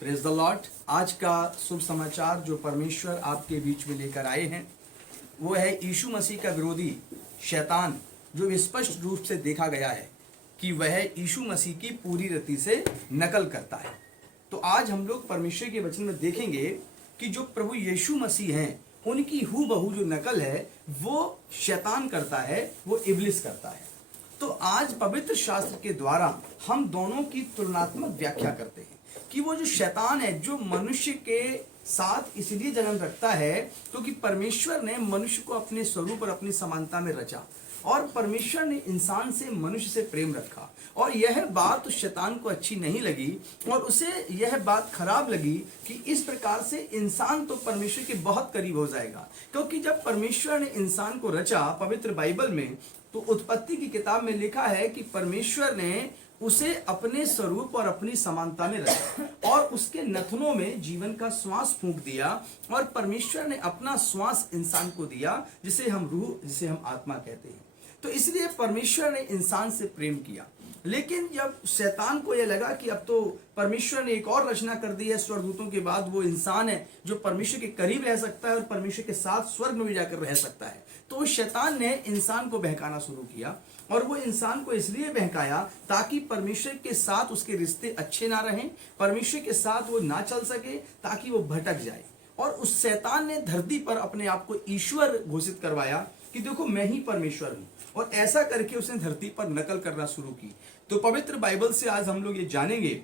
Praise the Lord. आज का शुभ समाचार जो परमेश्वर आपके बीच में लेकर आए हैं वो है यीशु मसीह का विरोधी शैतान, जो स्पष्ट रूप से देखा गया है कि वह यीशु मसीह की पूरी रीति से नकल करता है। तो आज हम लोग परमेश्वर के वचन में देखेंगे कि जो प्रभु यीशु मसीह हैं उनकी हूबहू जो नकल है वो शैतान करता है, वो इब्लिस करता है। तो आज पवित्र शास्त्र के द्वारा हम दोनों की तुलनात्मक व्याख्या करते हैं कि वो जो शैतान है जो मनुष्य के साथ इसलिए जन्म रखता है क्योंकि परमेश्वर ने मनुष्य को अपने स्वरूप और अपनी समानता में रचा और परमेश्वर ने इंसान से मनुष्य से प्रेम रखा और यह बात उस शैतान को अच्छी नहीं लगी और उसे यह बात खराब लगी कि इस प्रकार से इंसान तो परमेश्वर के बहुत करीब हो जाएगा। क्योंकि जब परमेश्वर ने इंसान को रचा पवित्र बाइबल में तो उत्पत्ति की किताब में लिखा है कि परमेश्वर ने उसे अपने स्वरूप और अपनी समानता में रखा और उसके नथनों में जीवन का श्वास फूंक दिया और परमेश्वर ने अपना श्वास इंसान को दिया जिसे हम रूह, जिसे हम आत्मा कहते हैं। तो इसलिए परमेश्वर ने इंसान से प्रेम किया। लेकिन जब शैतान को यह लगा कि अब तो परमेश्वर ने एक और रचना कर दी है, स्वर्गदूतों के बाद वो इंसान है जो परमेश्वर के करीब रह सकता है और परमेश्वर के साथ स्वर्ग में भी जाकर रह सकता है, तो शैतान ने इंसान को बहकाना शुरू किया और वो इंसान को इसलिए बहकाया ताकि परमेश्वर के साथ उसके रिश्ते अच्छे ना रहें, परमेश्वर के साथ वो ना चल सके, ताकि वो भटक जाए। और उस शैतान ने धरती पर अपने आप को ईश्वर घोषित करवाया कि देखो मैं ही परमेश्वर हूं, और ऐसा करके उसने धरती पर नकल करना शुरू की। तो पवित्र बाइबल से आज हम लोग ये जानेंगे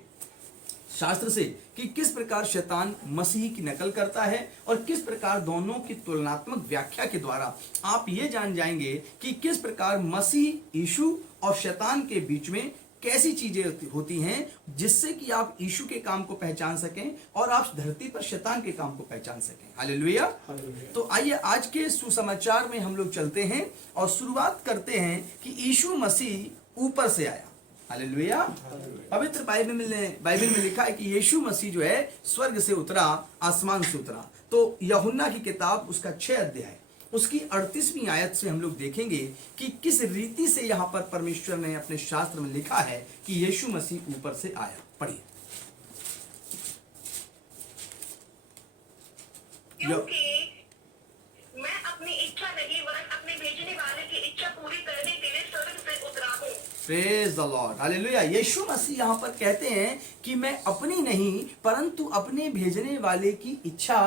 शास्त्र से कि किस प्रकार शैतान मसीह की नकल करता है और किस प्रकार दोनों की तुलनात्मक व्याख्या के द्वारा आप ये जान जाएंगे कि किस प्रकार मसीह, यीशु और शैतान के बीच में कैसी चीजें होती हैं जिससे कि आप यीशु के काम को पहचान सकें और आप धरती पर शैतान के काम को पहचान सकें। हालेलुया। तो आइए आज के सुसमाचार में हम लोग चलते हैं और शुरुआत करते हैं कि यीशु मसीह ऊपर से आया। हालेलुया। पवित्र बाइबल में लिखा है कि यीशु मसीह जो है स्वर्ग से उतरा, आसमान से उतरा। तो यूहन्ना की किताब उसका 6 अध्याय उसकी 38वीं आयत से हम लोग देखेंगे कि किस रीति से यहाँ पर परमेश्वर ने अपने शास्त्र में लिखा है कि यीशु मसीह ऊपर से आया। पढ़िए। क्योंकि मैं अपनी इच्छा नहीं वरन अपने भेजने वाले की इच्छा पूरी करने के लिए स्वर्ग से उतरा हूँ। Praise the Lord. हालेलुया। यीशु मसीह यहाँ पर कहते हैं कि मैं अपनी नहीं परंतु अपने भेजने वाले की इच्छा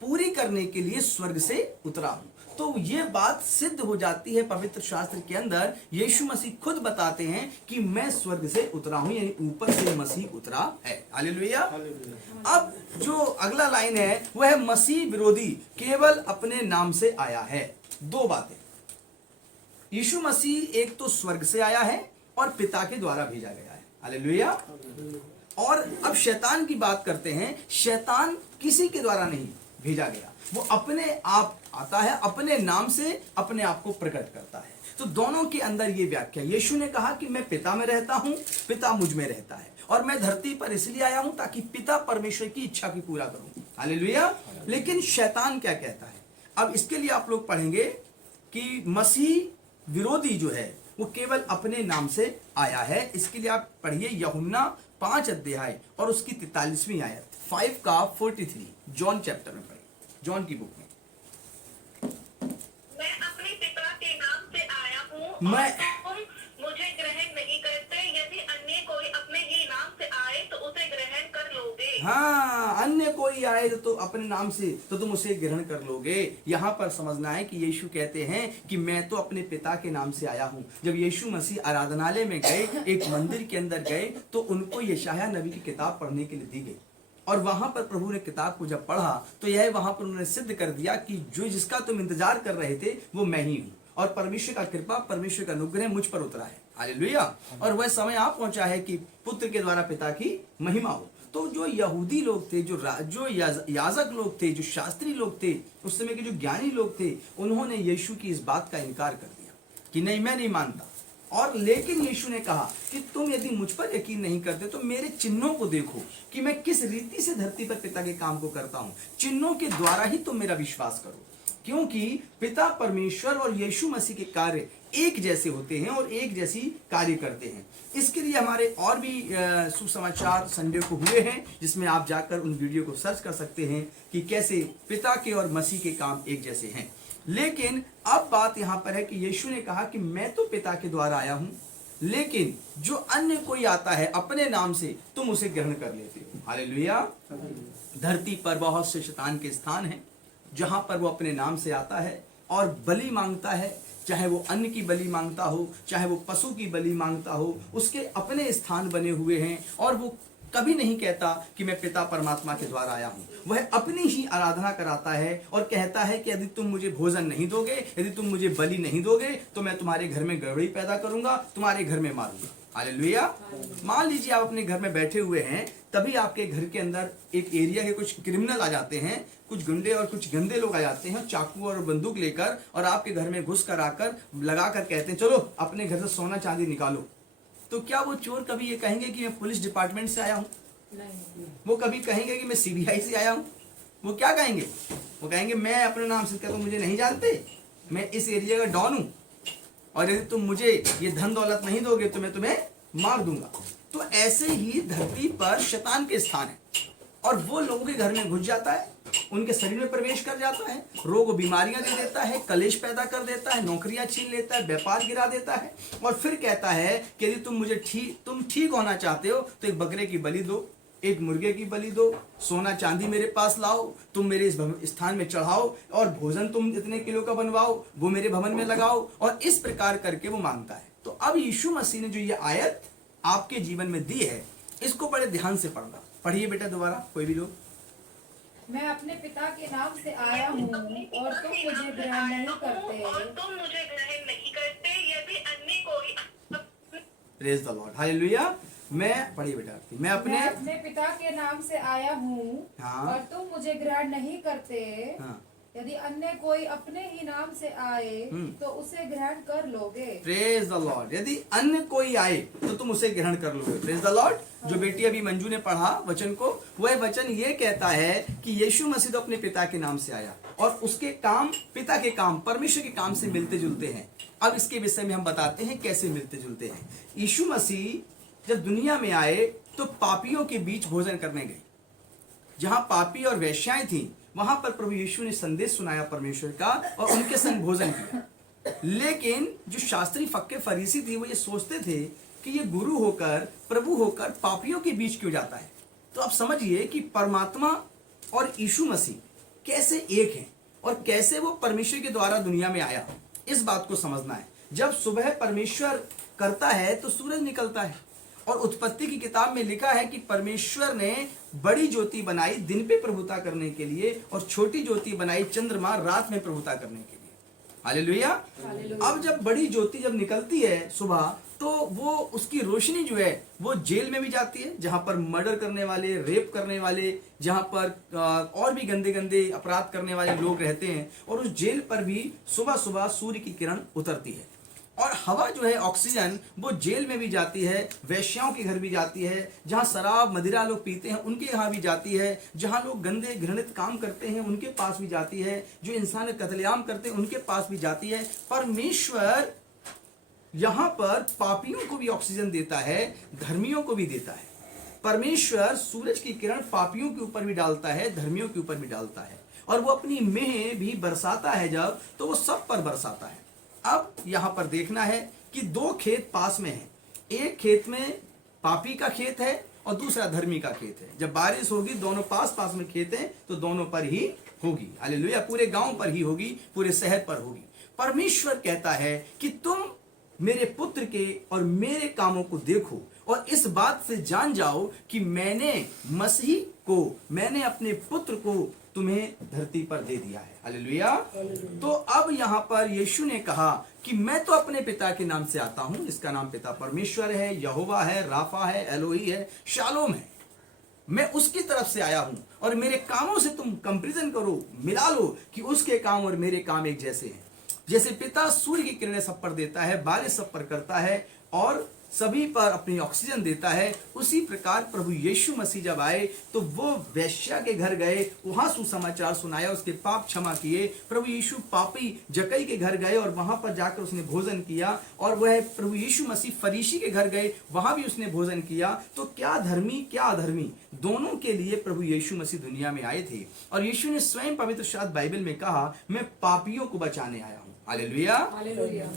पूरी करने के लिए स्वर्ग से उतरा हूं। तो ये बात सिद्ध हो जाती है पवित्र शास्त्र के अंदर। यीशु मसीह खुद बताते हैं कि मैं स्वर्ग से उतरा हूं, यानी ऊपर से मसीह उतरा है। हालेलुया। अब जो अगला लाइन है वह है मसीह विरोधी केवल अपने नाम से आया है। दो बातें, यीशु मसीह एक तो स्वर्ग से आया है और पिता के द्वारा भेजा गया है। हालेलुया। और अब शैतान की बात करते हैं। शैतान किसी के द्वारा नहीं भेजा गया, वो अपने आप आता है, अपने नाम से अपने आप को प्रकट करता है। तो दोनों के अंदर ये व्याख्या, यीशु ने कहा कि मैं पिता में रहता हूं, पिता मुझ में रहता है और मैं धरती पर इसलिए आया हूं ताकि पिता परमेश्वर की इच्छा की पूरा करूं। हालेलुया। लेकिन शैतान क्या कहता है? अब इसके लिए आप लोग पढ़ेंगे कि मसीह विरोधी जो है वो केवल अपने नाम से आया है। इसके लिए आप पढ़िए यूहन्ना 5 अध्याय और उसकी 43वीं आयत 5 का 43, जॉन चैप्टर में पढ़िए, जॉन की बुक में। मैं अपने पिता के नाम से आया हूँ मैं और तुम मुझे ग्रहण नहीं करते। यदि अन्य कोई अपने ही नाम से आए तो उसे ग्रहण कर लोगे। हाँ, अन्य कोई आए तो अपने नाम से तो तुम उसे ग्रहण कर लोगे। यहाँ पर समझना है कि यीशु कहते हैं कि मैं तो अपने पिता के नाम से आया हूँ। जब यीशु मसीह आराधनालय में गए, एक मंदिर के अंदर गए, तो उनको यशायाह नबी की किताब पढ़ने के लिए दी गई और वहां पर प्रभु ने किताब को जब पढ़ा तो यह वहां पर उन्होंने सिद्ध कर दिया कि जो जिसका तुम इंतजार कर रहे थे वो मैं ही हूं और परमेश्वर का कृपा, परमेश्वर का अनुग्रह मुझ पर उतरा है। हालेलुया। और वह समय आ पहुंचा है कि पुत्र के द्वारा पिता की महिमा हो। तो जो यहूदी लोग थे, जो याजक लोग थे, जो शास्त्री लोग थे, उस समय के जो ज्ञानी लोग थे, उन्होंने यीशु की इस बात का इनकार कर दिया कि नहीं, मैं नहीं मानता। और लेकिन यीशु ने कहा कि तुम यदि मुझ पर यकीन नहीं करते तो मेरे चिन्हों को देखो कि मैं किस रीति से धरती पर पिता के काम को करता हूं। चिन्हों के द्वारा ही तुम मेरा विश्वास करो। क्योंकि पिता परमेश्वर और यीशु मसीह के कार्य एक जैसे होते हैं और एक जैसी कार्य करते हैं। इसके लिए हमारे और भी सुसमाचार संडे को हुए हैं, जिसमें आप जाकर उन वीडियो को सर्च कर सकते हैं कि कैसे पिता के और मसीह के काम एक जैसे हैं। लेकिन अब बात यहां पर है कि यीशु ने कहा कि मैं तो पिता के द्वारा आया हूं, लेकिन जो अन्य कोई आता है अपने नाम से, तुम उसे ग्रहण कर लेते हो। हालेलुया। धरती पर बहुत से शैतान के स्थान हैं जहां पर वो अपने नाम से आता है और बलि मांगता है, चाहे वो अन्न की बलि मांगता हो, चाहे वो पशु की बलि मांगता हो, उसके अपने स्थान बने हुए हैं और वो कभी नहीं कहता कि मैं पिता परमात्मा के द्वारा आया हूं। वह अपनी ही आराधना कराता है और कहता है कि यदि तुम मुझे भोजन नहीं दोगे, यदि तुम मुझे बलि नहीं दोगे, तो मैं तुम्हारे घर में गड़बड़ी पैदा करूंगा, तुम्हारे घर में मारूंगा। हालेलुया। मान लीजिए आप अपने घर में बैठे हुए हैं, तभी आपके घर के अंदर एक एरिया के कुछ क्रिमिनल आ जाते हैं, कुछ गुंडे और कुछ गंदे लोग आ जाते हैं चाकू और बंदूक लेकर, और आपके घर में घुस कर आकर लगा कर कहते हैं चलो अपने घर से सोना चांदी निकालो। तो क्या वो चोर कभी ये कहेंगे कि मैं पुलिस डिपार्टमेंट से आया हूं? नहीं। वो कभी कहेंगे कि मैं सीबीआई से आया हूं? वो क्या कहेंगे? वो कहेंगे मैं अपने नाम से, क्या तुम मुझे नहीं जानते? मैं इस एरिया का डॉन हूं, और यदि तुम मुझे ये धन दौलत नहीं दोगे तो मैं तुम्हें मार दूंगा। तो ऐसे ही धरती पर शैतान के स्थान है, और वो लोगों के घर में घुस जाता है, उनके शरीर में प्रवेश कर जाता है, रोग बीमारियां दे देता है, कलेश पैदा कर देता है, नौकरियां छीन लेता है, व्यापार गिरा देता है, और फिर कहता है कि यदि तुम ठीक होना चाहते हो तो एक बकरे की बलि दो, एक मुर्गे की बलि दो, सोना चांदी मेरे पास लाओ, तुम मेरे इस स्थान में चढ़ाओ, और भोजन तुम इतने किलो का बनवाओ, वो मेरे भवन में लगाओ, और इस प्रकार करके वो मांगता है। तो अब यीशु मसीह ने जो ये आयत आपके जीवन में दी है, इसको बड़े ध्यान से पढ़ना। पढ़िए बेटा दोबारा, कोई भी लोग। मैं अपने पिता के नाम से आया हूँ और तुम मुझे ग्रहण नहीं करते। और तुम मुझे ग्रहण नहीं करते, यदि अन्य कोई प्रेज द लॉर्ड। हालेलुया। मैं पढ़िए बेटा, मैं अपने पिता के नाम से आया हूँ हाँ। और तुम मुझे ग्रहण नहीं करते। हाँ। यदि अन्य कोई अपने ही नाम से आए तो उसे ग्रहण कर लोगे। Praise the Lord. यदि अन्य कोई आए तो तुम उसे ग्रहण कर लोगे। Praise the Lord. जो बेटी अभी मंजू ने पढ़ा वचन को, वह वचन ये कहता है कि यीशु मसीह तो अपने पिता के नाम से आया, और उसके काम पिता के काम, परमेश्वर के काम से मिलते जुलते हैं। अब इसके विषय में हम बताते हैं कैसे मिलते जुलते हैं। यीशु मसीह जब दुनिया में आए तो पापियों के बीच भोजन करने गए। जहां पापी और वेश्याएं थी, वहां पर प्रभु यीशु ने संदेश सुनाया परमेश्वर का, और उनके संग भोजन किया। लेकिन जो शास्त्री फक्के फरीसी थे, वो ये सोचते थे कि ये गुरु होकर, प्रभु होकर पापियों के बीच क्यों जाता है। तो आप समझिए कि परमात्मा और यीशु मसीह कैसे एक हैं, और कैसे वो परमेश्वर के द्वारा दुनिया में आया, इस बात को समझना है। जब सुबह परमेश्वर करता है तो सूरज निकलता है, और उत्पत्ति की किताब में लिखा है कि परमेश्वर ने बड़ी ज्योति बनाई दिन पे प्रभुता करने के लिए, और छोटी ज्योति बनाई चंद्रमा रात में प्रभुता करने के लिए। हालेलुया। अब जब बड़ी ज्योति जब निकलती है सुबह, तो वो उसकी रोशनी जो है वो जेल में भी जाती है, जहां पर मर्डर करने वाले, रेप करने वाले, जहां पर और भी गंदे गंदे अपराध करने वाले लोग रहते हैं, और उस जेल पर भी सुबह सुबह सूर्य की किरण उतरती है। और हवा जो है, ऑक्सीजन, वो जेल में भी जाती है, वेश्याओं के घर भी जाती है, जहां शराब मदिरा लोग पीते हैं उनके यहाँ भी जाती है, जहां लोग गंदे घृणित काम करते हैं उनके पास भी जाती है, जो इंसान कत्लेआम करते हैं उनके पास भी जाती है। परमेश्वर यहां पर पापियों को भी ऑक्सीजन देता है, धर्मियों को भी देता है। परमेश्वर सूरज की किरण पापियों के ऊपर भी डालता है, धर्मियों के ऊपर भी डालता है, और वो अपनी मेह भी बरसाता है जब, तो वो सब पर बरसाता है। अब यहां पर देखना है कि दो खेत पास में हैं। एक खेत में पापी का खेत है और दूसरा धर्मी का खेत है। जब बारिश होगी, दोनों पास पास में खेत हैं, तो दोनों पर ही होगी। हालेलुया। पूरे गांव पर ही होगी, पूरे शहर पर होगी। परमेश्वर कहता है कि तुम मेरे पुत्र के और मेरे कामों को देखो, और इस बात से जान जाओ कि मैंने मसीह को, मैंने अपने पुत्र को तुम्हें धरती पर दे दिया है। हालेलुया। तो अब यहां पर यीशु ने कहा कि मैं तो अपने पिता के नाम से आता हूं, जिसका नाम पिता परमेश्वर है, यहोवा है, राफा है, एलोही है, शालोम है। मैं उसकी तरफ से आया हूं, और मेरे कामों से तुम कंपैरिजन करो, मिला लो कि उसके काम और मेरे काम एक जैसे हैं। जैसे पिता सूर्य की किरणें सब पर देता है, बारिश सब पर करता है, और सभी पर अपनी ऑक्सीजन देता है, उसी प्रकार प्रभु यीशु मसीह जब आए तो वो वेश्या के घर गए, वहां सुसमाचार सुनाया, उसके पाप क्षमा किए। प्रभु यीशु पापी जक्कई के घर गए और वहां पर जाकर उसने भोजन किया, और वह प्रभु यीशु मसीह फरीसी के घर गए, वहां भी उसने भोजन किया। तो क्या धर्मी क्या अधर्मी, दोनों के लिए प्रभु यीशु मसीह दुनिया में आए थे। और यीशु ने स्वयं पवित्र शास्त्र बाइबल में कहा, मैं पापियों को बचाने आया हूं। हालेलुया। हालेलुया।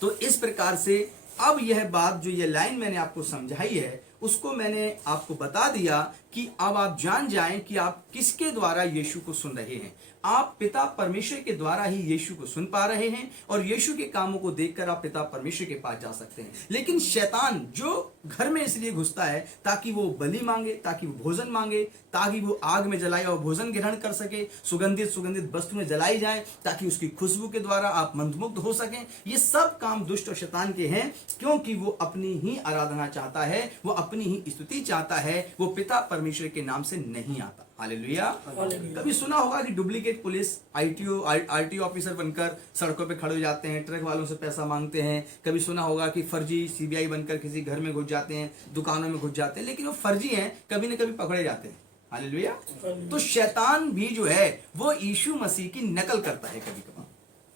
तो इस प्रकार से अब यह बात जो ये लाइन मैंने आपको समझाई है, उसको मैंने आपको बता दिया कि अब आप जान जाएं कि आप किसके द्वारा यीशु को सुन रहे हैं। आप पिता परमेश्वर के द्वारा ही यीशु को सुन पा रहे हैं, और यीशु के कामों को देखकर आप पिता परमेश्वर के पास जा सकते हैं। लेकिन शैतान जो घर में इसलिए घुसता है ताकि वो बलि मांगे, ताकि वो भोजन मांगे, ताकि वो आग में जलाए और भोजन ग्रहण कर सके, सुगंधित सुगंधित वस्तु में जलाई जाए ताकि उसकी खुशबू के द्वारा आप मंत्रमुग्ध हो सकें। ये सब काम दुष्ट और शैतान के हैं, क्योंकि वो अपनी ही आराधना चाहता है, वो अपनी ही स्तुति चाहता है, वो पिता परमेश्वर के नाम से नहीं आता। हालेलुया। कभी सुना होगा कि डुप्लीकेट पुलिस आरटीओ ऑफिसर बनकर सड़कों पे खड़े हो जाते हैं, ट्रक वालों से पैसा मांगते हैं। कभी सुना होगा कि फर्जी सीबीआई बनकर किसी घर में घुस जाते हैं, दुकानों में घुस जाते हैं, लेकिन वो फर्जी हैं, कभी न कभी पकड़े जाते हैं। हालेलुया। तो शैतान भी जो है वो यीशु मसीह की नकल करता है, कभी कभार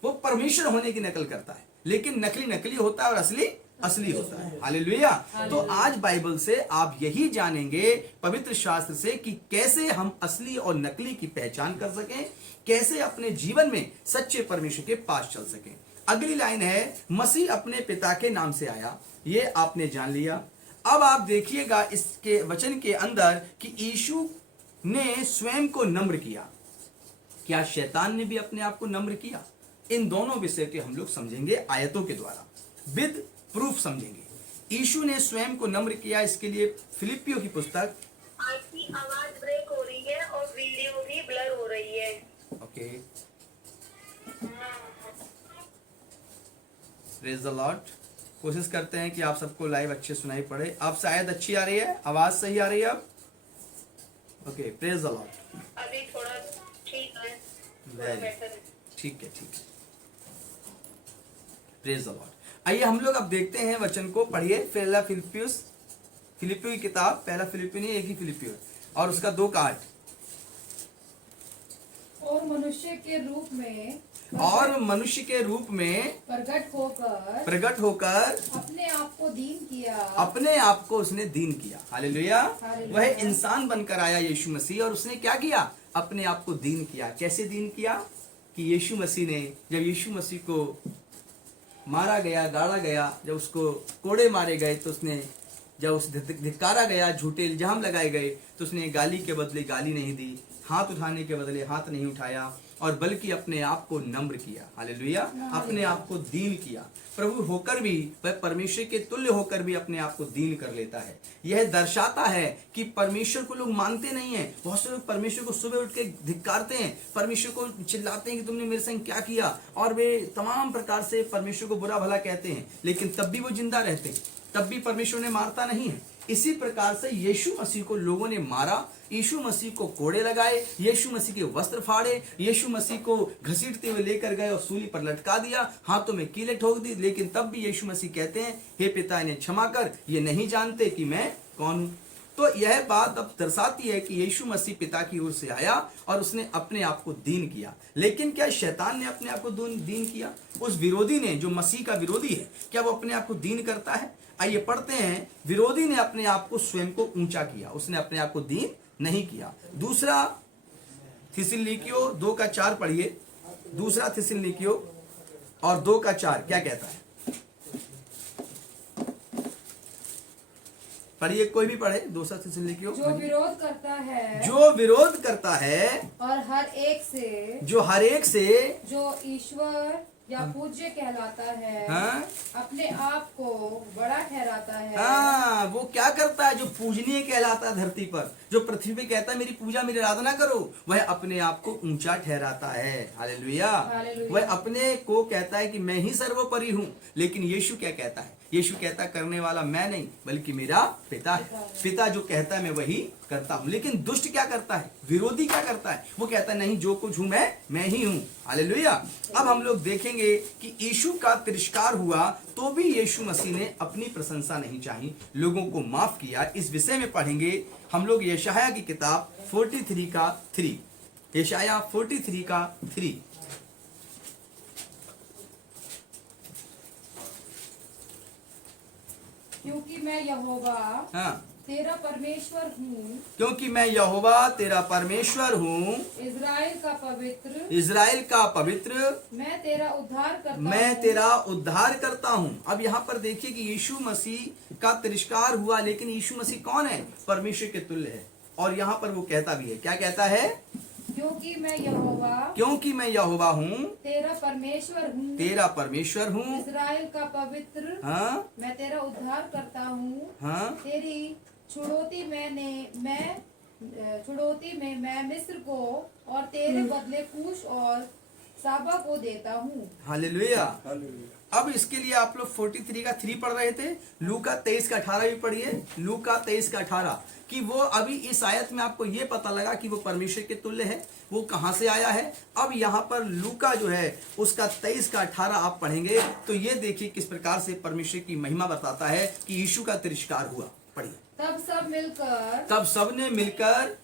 वो परमेश्वर होने की नकल करता है, लेकिन नकली नकली होता है और असली असली होता है। हालेलुया। तो आज बाइबल से आप यही जानेंगे, पवित्र शास्त्र से, कि कैसे हम असली और नकली की पहचान कर सकें, कैसे अपने जीवन में सच्चे परमेश्वर के पास चल सकें। अगली लाइन है, मसीह अपने पिता के नाम से आया। ये आपने जान लिया। अब आप देखिएगा इसके वचन के अंदर कि यीशु ने स्वयं को नम्र किया। क्या शैतान ने भी अपने आप को नम्र किया? इन दोनों विषय के हम लोग समझेंगे आयतों के द्वारा, विद प्रूफ समझेंगे। यीशु ने स्वयं को नम्र किया, इसके लिए फिलिपियों की पुस्तक, आपकी आवाज ब्रेक हो रही है और वीडियो भी ब्लर हो रही है। Okay, praise the Lord. कोशिश करते हैं कि आप सबको लाइव अच्छे सुनाई पड़े। आप शायद अच्छी आ रही है, आवाज सही आ रही है अब? Okay, praise the Lord. अभी थोड़ा ठीक है, थोड़ा वेरी बेहतर है। ठीक है, ठीक है। Praise the Lord. आइए हम लोग अब देखते हैं वचन को, पढ़िए। पहला फिलिपियो की किताब, पहला फिलिपियो नहीं, एक ही फिलिपियो, और उसका 2:8। और मनुष्य के रूप में प्रकट होकर अपने आप को दीन किया। अपने आप को उसने दीन किया। हालेलुया। हालेलुया। वह इंसान बनकर आया यीशु मसीह, और उसने क्या किया? अपने आप को दीन किया। कैसे दीन किया? कि यीशु मसीह ने, जब यीशु मसीह को मारा गया, गाड़ा गया, जब उसको कोड़े मारे गए, तो उसने, जब उसे धिक्कारा गया, झूठे इल्जाम लगाए गए, तो उसने गाली के बदले गाली नहीं दी, हाथ उठाने के बदले हाथ नहीं उठाया, और बल्कि अपने आप को नम्र किया। हालेलुया। अपने आप को दीन किया। प्रभु होकर भी, वह परमेश्वर के तुल्य होकर भी अपने आप को दीन कर लेता है। यह दर्शाता है कि परमेश्वर को लोग मानते नहीं है। बहुत से लोग परमेश्वर को सुबह उठ के धिक्कारते हैं, परमेश्वर को चिल्लाते हैं कि तुमने मेरे संग क्या किया, और वे तमाम प्रकार से परमेश्वर को बुरा भला कहते हैं, लेकिन तब भी वो जिंदा रहते हैं, तब भी परमेश्वर ने मारता नहीं है। इसी प्रकार से यीशु मसीह को लोगों ने मारा, यीशु मसीह को कोड़े लगाए, यीशु मसीह के वस्त्र फाड़े, यीशु मसीह को घसीटते हुए लेकर गए और सूली पर लटका दिया, हाथों में कीलें ठोक दी, लेकिन तब भी यीशु मसीह कहते हैं, हे पिता इन्हें क्षमा कर, ये नहीं जानते कि मैं कौन हूं। तो यह बात अब दर्शाती है कि यीशु मसीह पिता की ओर से आया और उसने अपने आप को दीन किया। लेकिन क्या शैतान ने अपने आप को दीन किया? उस विरोधी ने, जो मसीह का विरोधी है, क्या वो अपने आप को दीन करता है? आइए पढ़ते हैं। विरोधी ने अपने आप को स्वयं को ऊंचा किया, उसने अपने आप को दीन नहीं किया। दूसरा थिस्सलुनीकियों 2:4 पढ़िए। दूसरा थिस्सलुनीकियों और 2:4 क्या कहता है? पढ़िए, कोई भी पढ़े। दूसरा थिस्सलुनीकियों। जो विरोध करता है और हर एक से जो ईश्वर या हाँ। पूज्य कहलाता है, हाँ? अपने आप को बड़ा ठहराता है। हाँ, वो क्या करता है? जो पूजनीय कहलाता है धरती पर, जो पृथ्वी पे कहता है मेरी पूजा मेरी आराधना करो, वह अपने आप को ऊंचा ठहराता है। हालेलुया। हालेलुया। वह अपने को कहता है कि मैं ही सर्वोपरि हूं, लेकिन यीशु क्या कहता है? यीशु कहता करने वाला मैं नहीं बल्कि मेरा पिता है। पिता जो कहता है मैं वही करता हूं। लेकिन दुष्ट क्या करता है, विरोधी क्या करता है, वो कहता है नहीं जो कुछ हूं मैं ही हूं। हालेलुया। अब हम लोग देखेंगे कि यीशु का तिरस्कार हुआ तो भी यीशु मसीह ने अपनी प्रशंसा नहीं चाही, लोगों को माफ किया। इस विषय में पढ़ेंगे हम लोग यशायाह की किताब 43 का 3, यशायाह 43 का 3। क्योंकि मैं यहोवा हाँ, तेरा परमेश्वर हूँ, क्योंकि मैं यहोवा तेरा परमेश्वर हूँ, इज़राइल का पवित्र, इज़राइल का पवित्र, मैं तेरा उद्धार करता मैं हूँ। तेरा उद्धार करता हूँ। अब यहाँ पर देखिए कि यीशु मसीह का तिरस्कार हुआ, लेकिन यीशु मसीह कौन है, परमेश्वर के तुल्य है। और यहाँ पर वो कहता भी है, क्या कहता है, क्योंकि मैं यहोवा क्योंकि मैं यहोवा हूँ तेरा परमेश्वर हूँ, तेरा परमेश्वर हूँ, इज़राइल का पवित्र, हाँ मैं तेरा उद्धार करता हूँ। हाँ, तेरी छुड़ौती में मैं मिस्र को और तेरे बदले कूश और साबा को देता हूँ। हालेलुया। अब इसके लिए आप लोग 43 का 3 पढ़ रहे थे, लूका 23 का 18 भी पढ़िए। लूका 23 का 18 कि वो अभी इस आयत में आपको ये पता लगा कि वो परमेश्वर के तुल्य है, वो कहां से आया है। अब यहाँ पर लूका जो है उसका 23 का 18 आप पढ़ेंगे तो ये देखिए किस प्रकार से परमेश्वर की महिमा बताता है कि यीशु का तिरस्कार हुआ। पढ़िए। तब सब सबने मिलकर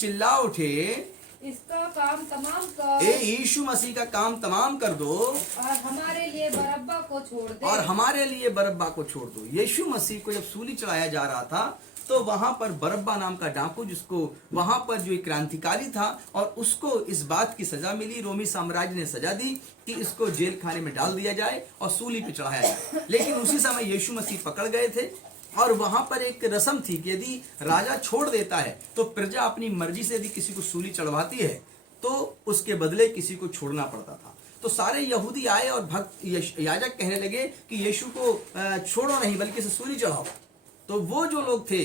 चिल्ला उठे, इसका काम तमाम कर ए यीशु मसीह का काम तमाम कर दो और हमारे लिए बरअब्बा को छोड़ दे। और हमारे लिए बरअब्बा को छोड़ दो। यीशु मसीह को जब सूली चढ़ाया जा रहा था तो वहां पर बरअब्बा नाम का डाकू, जिसको वहां पर जो एक क्रांतिकारी था और उसको इस बात की सजा मिली, रोमी साम्राज्य ने सजा दी कि इसको जेल खाने में डाल दिया जाए और सूली पे चढ़ाया जाए। लेकिन उसी समय यीशु मसीह पकड़ गए थे और वहां पर एक रस्म थी कि यदि राजा छोड़ देता है तो प्रजा अपनी मर्जी से यदि किसी को सूली चढ़वाती है तो उसके बदले किसी को छोड़ना पड़ता था। तो सारे यहूदी आए और भक्त याजक कहने लगे कि यीशु को छोड़ो नहीं बल्कि इसे सूली चढ़ाओ। तो वो जो लोग थे,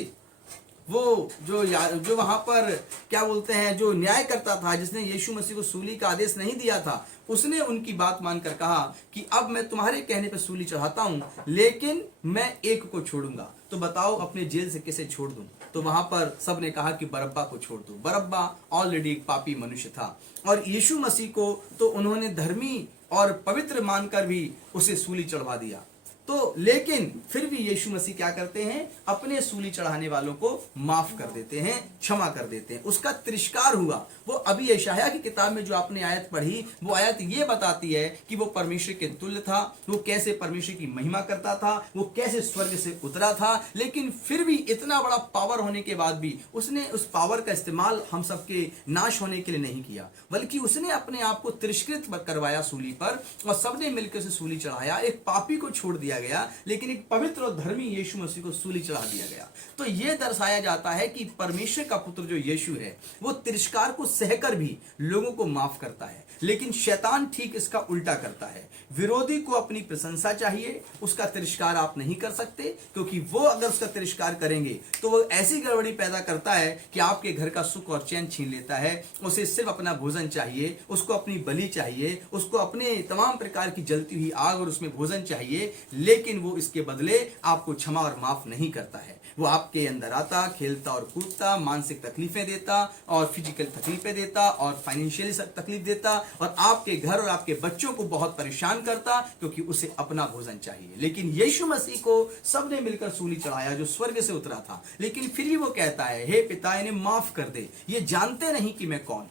वो जो वहां पर क्या बोलते हैं, जो न्याय करता था, जिसने यीशु मसीह को सूली का आदेश नहीं दिया था, उसने उनकी बात मानकर कहा कि अब मैं तुम्हारे कहने पर सूली चढ़ाता हूं लेकिन मैं एक को छोड़ूंगा। तो बताओ अपने जेल से किसे छोड़ दूं। तो वहां पर सब ने कहा कि बरअब्बा को छोड़ दो। बरअब्बा ऑलरेडी एक पापी मनुष्य था और यीशु मसीह को तो उन्होंने धर्मी और पवित्र मानकर भी उसे सूली चढ़वा दिया। तो लेकिन फिर भी यीशु मसीह क्या करते हैं, अपने सूली चढ़ाने वालों को माफ कर देते हैं, क्षमा कर देते हैं। उसका तिरस्कार हुआ। वो अभी यशायाह की किताब में जो आपने आयत पढ़ी, वो आयत ये बताती है कि वो परमेश्वर के तुल्य था, वो कैसे परमेश्वर की महिमा करता था, वो कैसे स्वर्ग से उतरा था। लेकिन फिर भी इतना बड़ा पावर होने के बाद भी उसने उस पावर का इस्तेमाल हम सबके नाश होने के लिए नहीं किया, बल्कि उसने अपने आप को तिरस्कृत करवाया सूली पर और सबने मिलकर उसे सूली चढ़ाया। एक पापी को छोड़ दिया गया लेकिन एक पवित्र और धर्मी यीशु मसीह को सूली चढ़ा दिया गया। तो यह दर्शाया जाता है कि परमेश्वर का पुत्र जो यीशु है वो तिरस्कार को सहकर भी लोगों को माफ करता है। लेकिन शैतान ठीक इसका उल्टा करता है। विरोधी को अपनी प्रशंसा चाहिए, उसका तिरस्कार आप नहीं कर सकते, क्योंकि वो अगर उसका तिरस्कार करेंगे तो वो ऐसी गड़बड़ी पैदा करता है कि आपके घर का सुख और चैन छीन लेता है। उसे सिर्फ अपना भोजन चाहिए, उसको अपनी बलि चाहिए, उसको अपने तमाम प्रकार की जलती हुई आग और उसमें भोजन चाहिए, लेकिन वो इसके बदले आपको क्षमा और माफ नहीं करता है। वो आपके अंदर आता, खेलता और कूदता, मानसिक तकलीफें देता और फिजिकल तकलीफें देता और फाइनेंशियली तकलीफ देता और आपके घर और आपके बच्चों को बहुत परेशान करता, क्योंकि उसे अपना भोजन चाहिए। लेकिन यीशु मसीह को सबने मिलकर सूली चढ़ाया जो स्वर्ग से उतरा था, लेकिन फिर भी वो कहता है, हे पिता इन्हें माफ कर दे, ये जानते नहीं कि मैं कौन।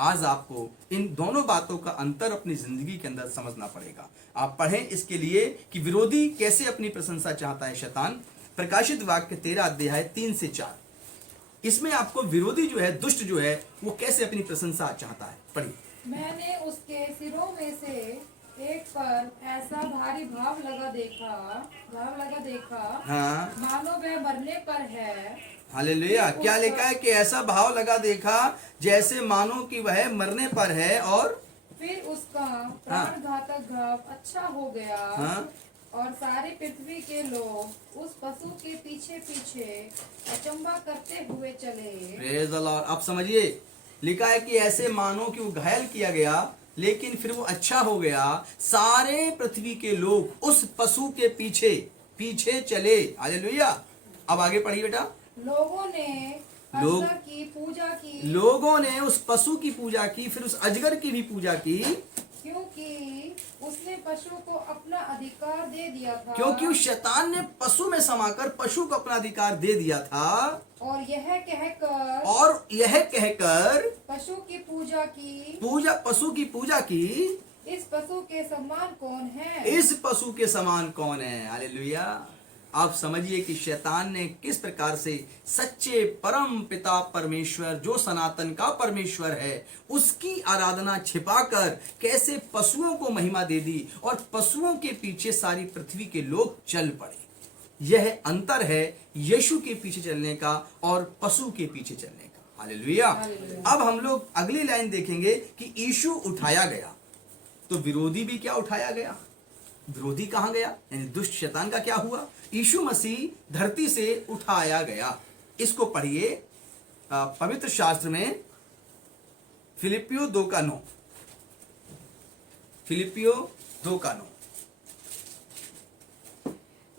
आज आपको इन दोनों बातों का अंतर अपनी जिंदगी के अंदर समझना पड़ेगा। आप पढ़ें इसके लिए कि विरोधी कैसे अपनी प्रशंसा चाहता है शैतान। प्रकाशित वाक्य 13 अध्याय 3 से 4, इसमें आपको विरोधी जो है, दुष्ट जो है, वो कैसे अपनी प्रशंसा चाहता है। पढ़िए। मैंने उसके सिरों में से एक पर ऐसा भारी भाव लगा देखा हाँ, मानो वह मरने पर है। हालेलुया। क्या लिखा है कि ऐसा भाव लगा देखा जैसे मानो कि वह मरने पर है और फिर उसका प्राणघातक घाव अच्छा हो गया। हाँ, और सारी पृथ्वी के लोग उस पशु के पीछे पीछे अचंभा करते हुए चले। Praise the Lord. अब समझिए, लिखा है कि ऐसे मानो कि वो घायल किया गया लेकिन फिर वो अच्छा हो गया, सारे पृथ्वी के लोग उस पशु के पीछे पीछे चले। हालेलुया। अब आगे पढ़िए बेटा। लोगों ने लोग- अजगर की पूजा की, लोगों ने उस पशु की पूजा की, फिर उस अजगर की भी पूजा की, क्योंकि उसने पशु को अपना अधिकार दे दिया था। क्योंकि उस शैतान ने पशु में समाकर पशु को अपना अधिकार दे दिया था। और यह कहकर पशु की पूजा की, पशु की पूजा की, इस पशु के समान कौन है? इस पशु के समान कौन है। हालेलुया। आप समझिए कि शैतान ने किस प्रकार से सच्चे परम पिता परमेश्वर, जो सनातन का परमेश्वर है, उसकी आराधना छिपाकर कैसे पशुओं को महिमा दे दी और पशुओं के पीछे सारी पृथ्वी के लोग चल पड़े। यह अंतर है यीशु के पीछे चलने का और पशु के पीछे चलने का। हालेलुया। अब हम लोग अगली लाइन देखेंगे कि यीशु उठाया गया, तो विरोधी भी क्या उठाया गया? विरोधी कहां गया? यानी दुष्ट शैतान का क्या हुआ? यीशु मसीह धरती से उठाया गया। इसको पढ़िए पवित्र शास्त्र में फिलिपियो 2:9। फिलिपियो 2:9।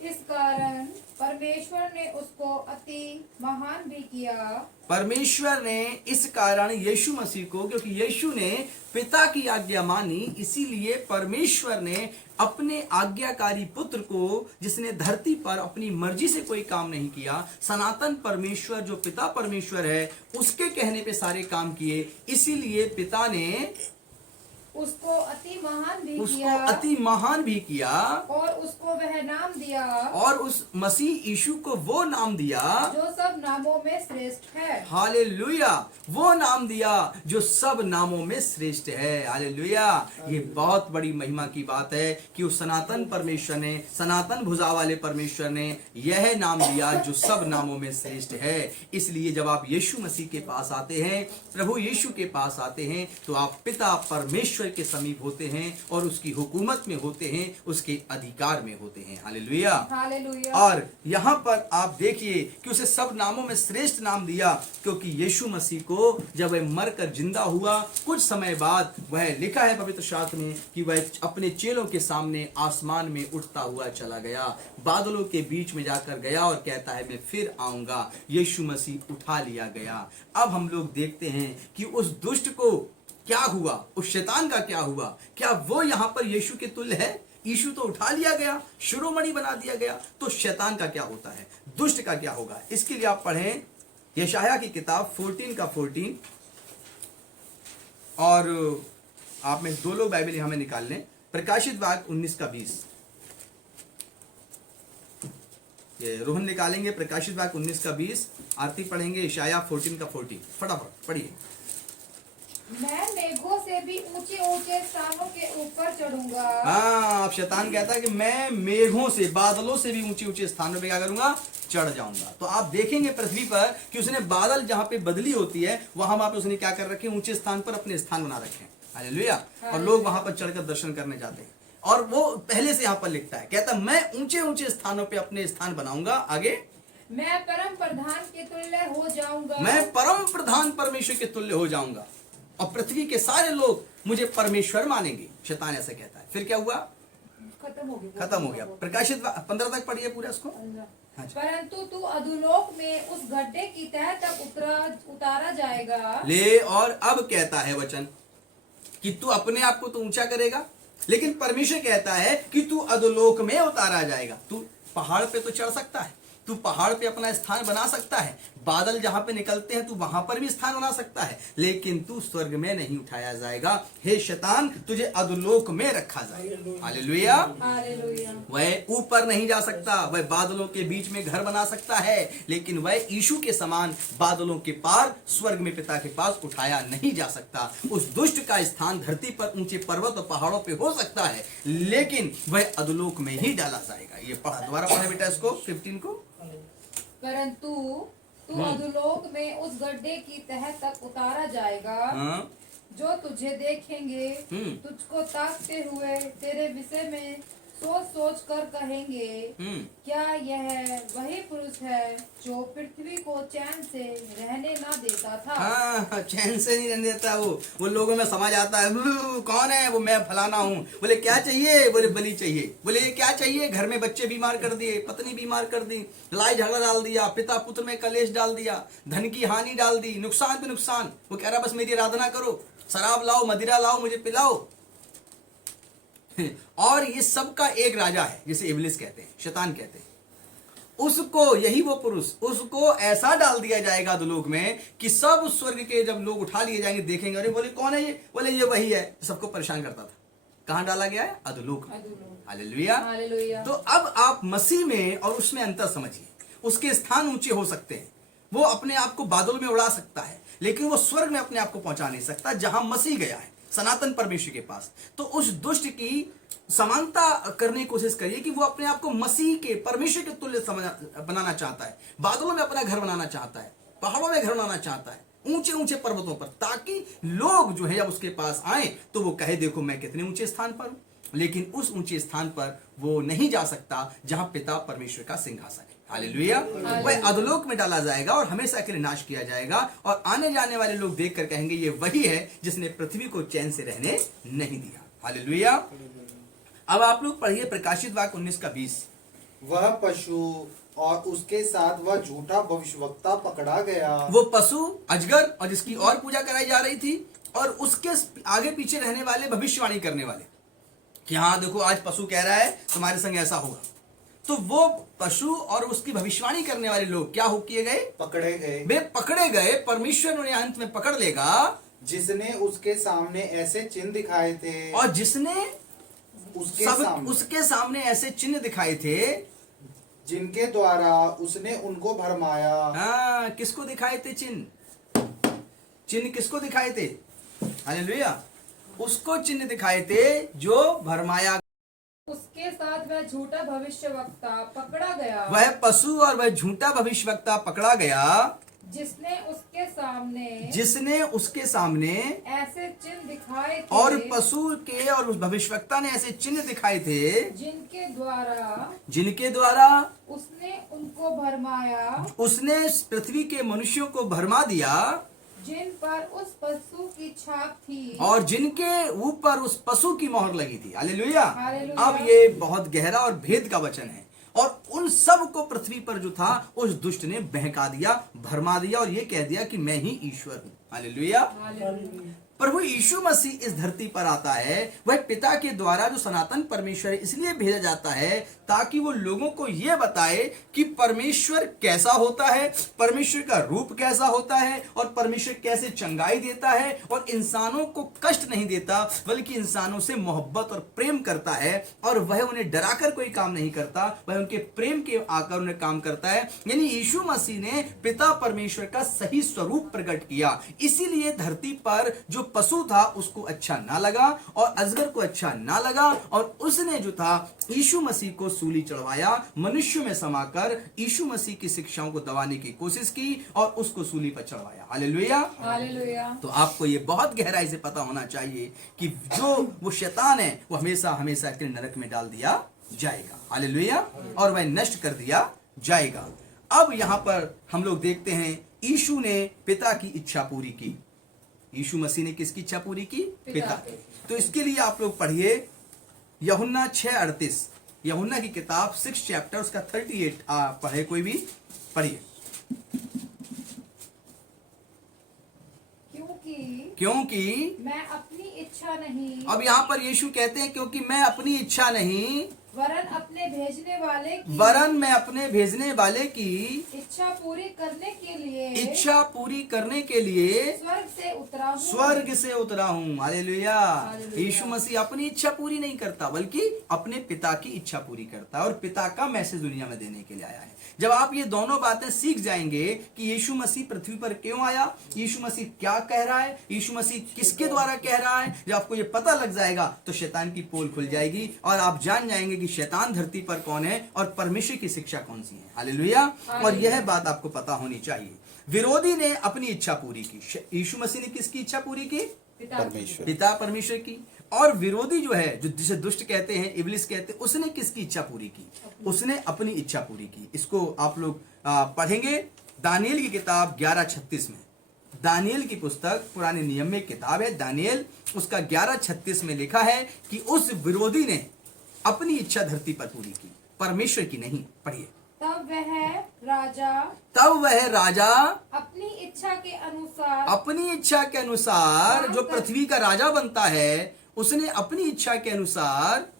इस कारण परमेश्वर ने उसको अति महान भी किया। परमेश्वर ने इस कारण यीशु मसीह को, क्योंकि यीशु ने पिता की आज्ञा मानी, इसीलिए परमेश्वर ने अपने आज्ञाकारी पुत्र को, जिसने धरती पर अपनी मर्जी से कोई काम नहीं किया, सनातन परमेश्वर जो पिता परमेश्वर है, उसके कहने पे सारे काम किए, इसीलिए पिता ने उसको अति महान भी उसको किया, अति महान भी किया, और उसको वह नाम दिया, और उस मसीह यीशु को वो नाम दिया जो सब नामों में श्रेष्ठ है। हालेलुया। वो नाम दिया जो सब नामों में श्रेष्ठ है। हालेलुया। ये बहुत बड़ी महिमा की बात है कि उस सनातन परमेश्वर ने, सनातन भुजा वाले परमेश्वर ने यह नाम दिया जो सब नामों में श्रेष्ठ है। इसलिए जब आप यीशु मसीह के पास आते हैं, प्रभु यीशु के पास आते हैं, तो आप पिता परमेश्वर के समीप होते हैं और उसकी हुकूमत में होते हैं, उसके अधिकार में होते हैं। हालेलुया। हालेलुया। और यहाँ पर आप देखिए कि उसे सब नामों में श्रेष्ठ नाम दिया, क्योंकि यीशु मसीह को जब वह मरकर जिंदा हुआ, कुछ समय बाद वह लिखा है पवित्र शास्त्र में कि वह अपने चेलों के सामने आसमान में उठता हुआ चला गया, बादलों के बीच में जाकर गया और कहता है मैं फिर आऊंगा। यीशु मसीह उठा लिया गया। अब हम लोग देखते हैं कि उस दुष्ट को क्या हुआ, उस शैतान का क्या हुआ। क्या वो यहाँ पर यीशु के तुल्य है? यीशु तो उठा लिया गया, शिरोमणि बना दिया गया, तो शैतान का क्या होता है, दुष्ट का क्या होगा? इसके लिए आप पढ़ें यशाया की किताब 14:14, और आप में 2 लोग बाइबल यहां में निकाल लें। प्रकाशित वाक्य 19:20, ये रोहन निकालेंगे। प्रकाशित वाक्य 19:20, आरती पढ़ेंगे यशाया 14:14। फटाफट पढ़िए। मैं मेघों से भी ऊंचे ऊंचे स्थानों के ऊपर चढ़ूंगा। हाँ, अब शैतान कहता है कि मैं मेघों से, बादलों से भी ऊंचे ऊंचे स्थानों पे क्या करूंगा? चढ़ जाऊंगा। तो आप देखेंगे पृथ्वी पर कि उसने बादल जहां पे बदली होती है, वहां पे उसने क्या कर रखे? ऊंचे स्थान पर अपने स्थान बना रखे हैं। हालेलुया। और लोग वहां पर चढ़कर दर्शन करने जाते हैं। और वो पहले से यहाँ पर लिखता है, कहता मैं ऊंचे ऊंचे स्थानों पे अपने स्थान बनाऊंगा। आगे, मैं परम प्रधान के तुल्य हो जाऊंगा। मैं परम प्रधान परमेश्वर के तुल्य हो जाऊंगा और पृथ्वी के सारे लोग मुझे परमेश्वर मानेंगे। शैतान ऐसा कहता है। फिर क्या हुआ? खत्म हो गया। खत्म हो गया। प्रकाशित 15 तक पढ़िए पूरा इसको। हाँ जी। परंतु तू अधोलोक में उस गड्ढे की तह तक उतारा जाएगा। ले, और अब कहता है वचन कि तू अपने आप को तो ऊंचा करेगा, लेकिन परमेश्वर कहता है कि तू अधोलोक में उतारा जाएगा। तू पहाड़ पे तो चढ़ सकता है, तू पहाड़ पे अपना स्थान बना सकता है, बादल जहां पे निकलते हैं तू वहां पर भी स्थान बना सकता है, लेकिन तू स्वर्ग में नहीं उठाया जाएगा। हे शैतान, तुझे अधोलोक में रखा जाएगा। हालेलुया। हालेलुया। वह ऊपर नहीं जा सकता, वह बादलों के बीच में घर बना सकता है, लेकिन वह यीशु के समान बादलों के पार स्वर्ग में पिता के पास उठाया नहीं जा सकता। उस दुष्ट का स्थान धरती पर ऊंचे पर्वत और पहाड़ों पे हो सकता है, लेकिन वह अधोलोक में ही डाला जाएगा। ये पढ़ा, दोबारा पढ़े बेटा इसको 15 को। परंतु तू अधोलोक में उस गड्ढे की तह तक उतारा जाएगा। हाँ। जो तुझे देखेंगे, तुझको ताकते हुए तेरे विषय में सोच सोच कर कहेंगे, क्या यह वही पुरुष है जो पृथ्वी को चैन से रहने ना देता था। हाँ, चैन से नहीं रहने देता वो लोगों में समझ आता है, कौन है वो, मैं फलाना हूँ। बोले क्या चाहिए, बोले बलि चाहिए। बोले ये क्या चाहिए, घर में बच्चे बीमार कर दिए, पत्नी बीमार कर दी, लड़ाई झगड़ा डाल दिया, पिता पुत्र में कलेश डाल दिया, धन की हानि डाल दी, नुकसान पे नुकसान। वो कह रहा बस मेरी आराधना करो, शराब लाओ, मदिरा लाओ, मुझे पिलाओ। और ये सब का एक राजा है जिसे इब्लिस कहते हैं, शैतान कहते हैं। उसको, यही वो पुरुष, उसको ऐसा डाल दिया जाएगा अधोलोक में कि सब स्वर्ग के जब लोग उठा लिए जाएंगे देखेंगे, अरे बोले कौन है ये, बोले ये वही है, सबको परेशान करता था। कहां डाला गया है, अधोलोक में। हालेलुया। हालेलुया। तो अब आप मसीह में और उसमें अंतर समझिए। उसके स्थान ऊंचे हो सकते हैं, वो अपने आप को बादल में उड़ा सकता है, लेकिन वो स्वर्ग में अपने आप को पहुंचा नहीं सकता जहां मसीह गया है, सनातन परमेश्वर के पास। तो उस दुष्ट की समानता करने की कोशिश करिए कि वो अपने आप को मसीह के, परमेश्वर के तुल्य बनाना चाहता है, बादलों में अपना घर बनाना चाहता है, पहाड़ों में घर बनाना चाहता है, ऊंचे ऊंचे पर्वतों पर, ताकि लोग जो है जब उसके पास आए तो वो कहे देखो मैं कितने ऊंचे स्थान पर हूं। लेकिन उस ऊंचे स्थान पर वो नहीं जा सकता जहां पिता परमेश्वर का सिंहासन है। हालेलुया। वह अधोलोक में डाला जाएगा और हमेशा के लिए नाश किया जाएगा, और आने जाने वाले लोग देखकर कहेंगे ये वही है जिसने पृथ्वी को चैन से रहने नहीं दिया। हालेलुया। अब आप लोग पढ़िए प्रकाशित वाक्य 19:20। वह पशु और उसके साथ वह झूठा भविष्यवक्ता पकड़ा गया। वो पशु, अजगर, और जिसकी और पूजा कराई जा रही थी, और उसके आगे पीछे रहने वाले भविष्यवाणी करने वाले कि हाँ देखो आज पशु कह रहा है तुम्हारे संग ऐसा होगा। तो वो पशु और उसकी भविष्यवाणी करने वाले लोग क्या हो किए गए, पकड़े गए। वे पकड़े गए। परमेश्वर उन्हें अंत में पकड़ लेगा, जिसने उसके सामने ऐसे चिन्ह दिखाए थे, और जिसने उसके सामने ऐसे चिन्ह दिखाए थे, जिनके द्वारा उसने उनको भरमाया। हाँ, किसको दिखाए थे चिन्ह? चिन्ह किसको दिखाए थे? हालेलुया। उसको चिन्ह दिखाए थे जो भरमाया। उसके साथ वह झूठा भविष्यवक्ता पकड़ा गया। वह पशु और वह झूठा भविष्यवक्ता पकड़ा गया, जिसने उसके सामने ऐसे चिन्ह दिखाए थे, और पशु के और उस भविष्यवक्ता ने ऐसे चिन्ह दिखाए थे, जिनके द्वारा उसने उनको भरमाया, उसने पृथ्वी के मनुष्यों को भरमा दिया, जिन पर उस पशु की छाप थी, और जिनके ऊपर उस पशु की मोहर लगी थी। हालेलुया। हालेलुया। अब ये बहुत गहरा और भेद का वचन है, और उन सब को पृथ्वी पर जो था उस दुष्ट ने बहका दिया, भरमा दिया, और ये कह दिया कि मैं ही ईश्वर हूं। हालेलुया। प्रभु यीशु मसीह इस धरती पर आता है, वह पिता के द्वारा जो सनातन परमेश्वर है इसलिए भेजा जाता है ताकि वो लोगों को यह बताए कि परमेश्वर कैसा होता है, परमेश्वर का रूप कैसा होता है, और परमेश्वर कैसे चंगाई देता है, और इंसानों को कष्ट नहीं देता बल्कि इंसानों से मोहब्बत और प्रेम करता है, और वह उन्हें डराकर कोई काम नहीं करता, वह उनके प्रेम के आकर उन्हें काम करता है। यानी यीशु मसीह ने पिता परमेश्वर का सही स्वरूप प्रकट किया। इसीलिए धरती पर जो पशु था उसको अच्छा ना लगा और अजगर को अच्छा ना लगा, और उसने जो था यीशु मसीह को सूली चढ़वाया, मनुष्य में समाकर यीशु मसीह की शिक्षाओं को दबाने की कोशिश की और उसको सूली पर चढ़वाया। हालेलुया। हालेलुया। तो आपको ये बहुत गहराई से पता होना चाहिए कि जो वो शैतान है वो हमेशा हमेशा के नरक में डाल दिया जाएगा। हालेलुया। और वह नष्ट कर दिया जाएगा। अब यहां पर हम लोग देखते हैं यीशु ने पिता की इच्छा पूरी की। यीशु मसीह ने किसकी इच्छा पूरी की? पिता की। तो इसके लिए आप लोग पढ़िए यूहन्ना 6:38, यूहन्ना की किताब 6 चैप्टर उसका 38 पढ़े, कोई भी पढ़िए। क्योंकि मैं अपनी इच्छा नहीं, अब यहाँ पर यीशु कहते हैं क्योंकि मैं अपनी इच्छा नहीं, वरन अपने भेजने वाले की, वरन मैं अपने भेजने वाले की इच्छा पूरी करने के लिए, इच्छा पूरी करने के लिए स्वर्ग से उतरा हूँ। हालेलुया। हालेलुया। यीशु मसीह अपनी इच्छा पूरी नहीं करता बल्कि अपने पिता की इच्छा पूरी करता है, और पिता का मैसेज दुनिया में देने के लिए आया है। जब आप ये दोनों बातें सीख जाएंगे कि यीशु मसीह पृथ्वी पर क्यों आया, यीशु मसीह क्या कह रहा है, यीशु मसीह किसके द्वारा कह रहा है, जब आपको ये पता लग जाएगा तो शैतान की पोल खुल जाएगी और आप जान जाएंगे कि शैतान धरती पर कौन है और परमेश्वर की शिक्षा कौन सी है। हालेलुया। और यह बात आपको पता होनी चाहिए। विरोधी ने अपनी इच्छा पूरी की, यीशु मसीह ने किसकी इच्छा पूरी की? परमेश्वर। पिता परमेश्वर की। और विरोधी जो है, जो जिसे दुष्ट कहते हैं, इब्लिस कहते हैं, उसने किसकी इच्छा पूरी की? उसने अपनी इच्छा पूरी की। इसको आप लोग पढ़ेंगे दानियल की किताब 11:36 में। दानियल की पुस्तक पुराने नियम में किताब है दानियल, उसका 11:36 में लिखा है कि उस विरोधी ने अपनी इच्छा धरती पर पूरी की, परमेश्वर की नहीं। पढ़िए। तब वह राजा अपनी इच्छा के अनुसार जो पृथ्वी का राजा बनता है, उसने अपनी इच्छा के अनुसार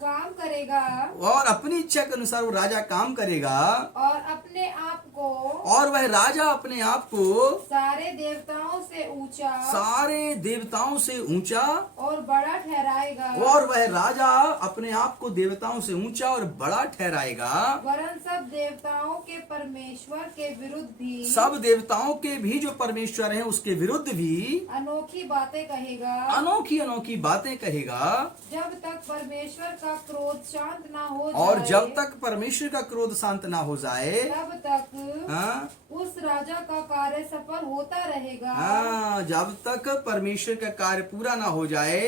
काम करेगा, और अपनी इच्छा के अनुसार वो राजा काम करेगा, और अपने आप को, और वह राजा अपने आप को सारे देवताओं से ऊंचा और बड़ा ठहराएगा, और वह राजा अपने आप को देवताओं से ऊंचा और बड़ा ठहराएगा, वरन सब देवताओं के परमेश्वर के विरुद्ध भी, सब देवताओं के भी जो परमेश्वर हैं उसके विरुद्ध भी अनोखी बातें कहेगा, अनोखी बातें कहेगा, जब तक परमेश्वर का क्रोध शांत ना हो और जाए, जब तक परमेश्वर का क्रोध शांत ना हो जाए, तब तक हाँ, उस राजा का कार्य सफल होता रहेगा। हाँ, जब तक परमेश्वर का कार्य पूरा ना हो जाए,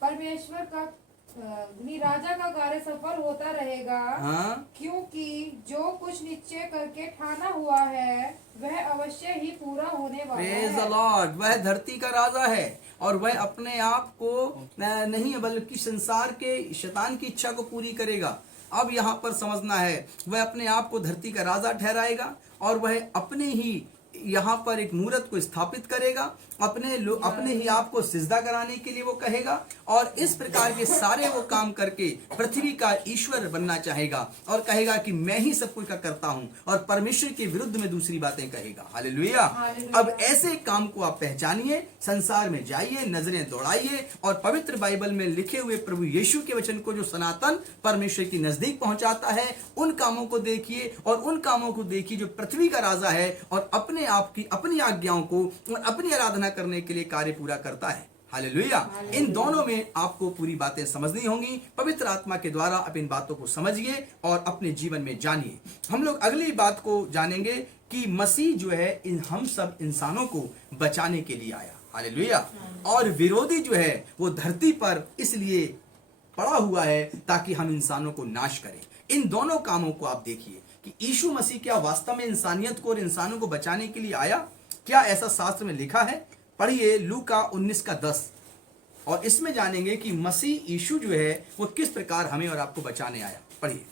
परमेश्वर का राजा का कार्य सफल होता रहेगा, हाँ, क्योंकि जो कुछ निश्चय करके ठाना हुआ है वह अवश्य ही पूरा होने वाला प्रेज द है। लॉर्ड। वह धरती का राजा है और वह अपने आप को नहीं बल्कि संसार के शैतान की इच्छा को पूरी करेगा। अब यहाँ पर समझना है, वह अपने आप को धरती का राजा ठहराएगा और वह अपने ही यहाँ पर एक मूर्त को स्थापित करेगा, अपने ही आप को सिजदा कराने के लिए वो कहेगा, और इस प्रकार के सारे वो काम करके पृथ्वी का ईश्वर बनना चाहेगा और कहेगा कि मैं ही सब कुछ का करता हूँ, और परमेश्वर के विरुद्ध में दूसरी बातें कहेगा। हालेलुया। अब ऐसे काम को आप पहचानिए, संसार में जाइए, नजरें दौड़ाइए और पवित्र बाइबल में लिखे हुए प्रभु यीशु के वचन को जो सनातन परमेश्वर की नजदीक पहुंचाता है, उन कामों को देखिए, और उन कामों को देखिए जो पृथ्वी का राजा है और अपने आप की अपनी आज्ञाओं को और अपनी आराधना करने के लिए कार्य पूरा करता है। हालेलुया। इन दोनों में आपको पूरी बातें समझनी होंगी। पवित्र आत्मा के द्वारा आप इन बातों को समझिए और अपने जीवन में जानिए। हम लोग अगली बात को जानेंगे कि मसीह जो है हम सब इंसानों को बचाने के लिए आया। हालेलुया। और विरोधी जो है वो धरती पर इसलिए पड़ा हुआ है ताकि हम इंसानों को नाश करें। इन दोनों कामों को आप देखिए कि यीशु मसीह क्या वास्तव में इंसानियत को और इंसानों को बचाने के लिए आया? क्या ऐसा शास्त्र में लिखा है? पढ़िए लूका 19:10, और इसमें जानेंगे कि मसीह यीशु जो है वो किस प्रकार हमें और आपको बचाने आया। पढ़िए।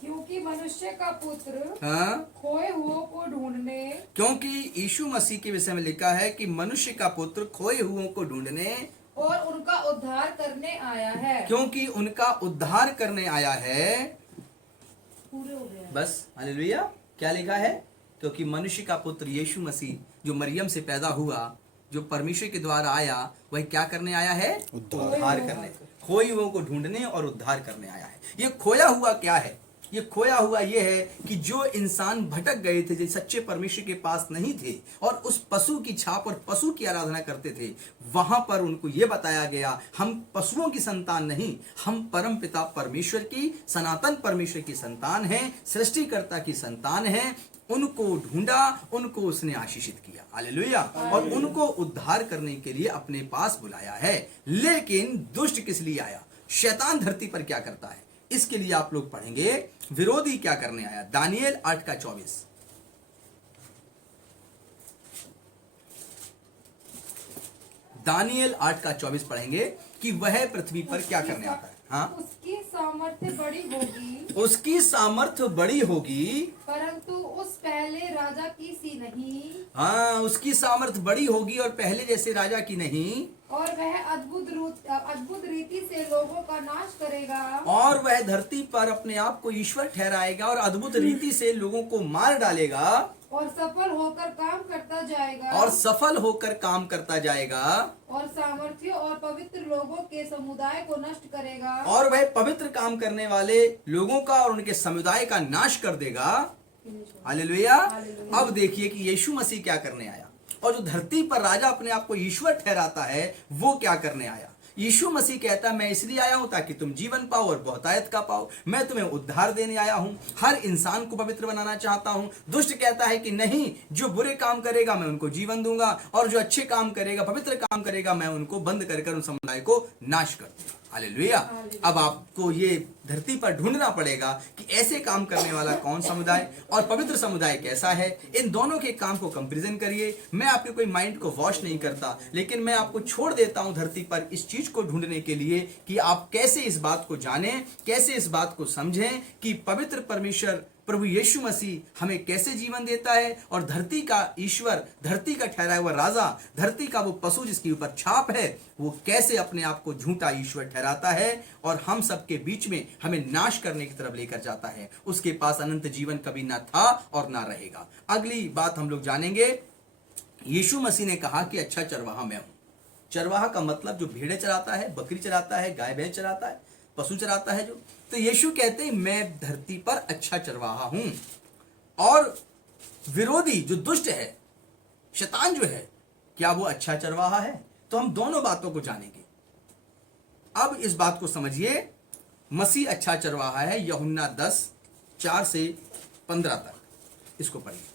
क्योंकि मनुष्य का पुत्र हाँ, खोए हुओं को ढूंढने, क्योंकि यीशु मसीह के विषय में लिखा है कि मनुष्य का पुत्र खोए हुओं को ढूंढने और उनका उद्धार करने आया है। क्योंकि उनका उद्धार करने आया है। पूरे हो गया। बस हालेलुया। क्या लिखा है? क्योंकि मनुष्य का पुत्र यीशु मसीह जो मरियम से पैदा हुआ, जो परमेश्वर के द्वारा आया, वह क्या करने आया है? उद्धार करने, खोए हुओं को ढूंढने और उद्धार करने आया है। ये खोया हुआ क्या है? ये खोया हुआ ये है कि जो इंसान भटक गए थे, जो सच्चे परमेश्वर के पास नहीं थे और उस पशु की छाप और पशु की आराधना करते थे, वहां पर उनको ये बताया गया हम पशुओं की संतान नहीं, हम परम पिता परमेश्वर की, सनातन परमेश्वर की संतान हैं, सृष्टिकर्ता की संतान हैं। उनको ढूंढा, उनको उसने आशीषित किया। हालेलुया। और उनको उद्धार करने के लिए अपने पास बुलाया है। लेकिन दुष्ट किस लिए आया? शैतान धरती पर क्या करता है इसके लिए आप लोग पढ़ेंगे। विरोधी क्या करने आया? दानियल 8:24। दानियल 8:24 पढ़ेंगे कि वह पृथ्वी पर क्या करने आता है। हाँ, उसकी सामर्थ्य बड़ी होगी, उसकी सामर्थ्य बड़ी होगी, परंतु उस पहले राजा की सी नहीं, हाँ, उसकी सामर्थ्य बड़ी होगी और पहले जैसे राजा की नहीं, और वह अद्भुत रीति से लोगों का नाश करेगा, और वह धरती पर अपने आप को ईश्वर ठहराएगा और अद्भुत रीति से लोगों को मार डालेगा, और सफल होकर काम करता जाएगा, और सफल होकर काम करता जाएगा, और सामर्थ्य और पवित्र लोगों के समुदाय को नष्ट करेगा, और वह पवित्र काम करने वाले लोगों का और उनके समुदाय का नाश कर देगा। हालेलुया। अब देखिए कि यीशु मसीह क्या करने आया, और जो धरती पर राजा अपने आप को ईश्वर ठहराता है वो क्या करने आया। यीशु मसीह कहता मैं इसलिए आया हूं ताकि तुम जीवन पाओ और बहुतायत का पाओ। मैं तुम्हें उद्धार देने आया हूं, हर इंसान को पवित्र बनाना चाहता हूं। दुष्ट कहता है कि नहीं, जो बुरे काम करेगा मैं उनको जीवन दूंगा, और जो अच्छे काम करेगा, पवित्र काम करेगा, मैं उनको बंद कर उन समुदाय को नाश कर दूंगा। हालेलुया। अब आपको ये धरती पर ढूंढना पड़ेगा कि ऐसे काम करने वाला कौन समुदाय और पवित्र समुदाय कैसा है। इन दोनों के काम को कंपैरिजन करिए। मैं आपके कोई माइंड को वॉश नहीं करता, लेकिन मैं आपको छोड़ देता हूं धरती पर इस चीज को ढूंढने के लिए कि आप कैसे इस बात को जानें, कैसे इस बात को समझें कि पवित्र परमेश्वर प्रभु यीशु मसीह हमें कैसे जीवन देता है, और धरती का ईश्वर, धरती का ठहराया हुआ राजा, धरती का वो पशु जिसके ऊपर छाप है, वो कैसे अपने आप को झूठा ईश्वर ठहराता है और हम सबके बीच में हमें नाश करने की तरफ लेकर जाता है। उसके पास अनंत जीवन कभी ना था और ना रहेगा। अगली बात हम लोग जानेंगे। यीशु मसीह ने कहा कि अच्छा चरवाहा मैं हूं। चरवाहा का मतलब जो भेड़े चराता है, बकरी चराता है, गाय भैंस चराता है, पशु चराता है जो। तो यीशु कहते हैं मैं धरती पर अच्छा चरवाहा हूं। और विरोधी जो दुष्ट है, शैतान जो है, क्या वो अच्छा चरवाहा है? तो हम दोनों बातों को जानेंगे। अब इस बात को समझिए, मसीह अच्छा चरवाहा है। यूहन्ना 10:4 से 15 तक इसको पढ़िए।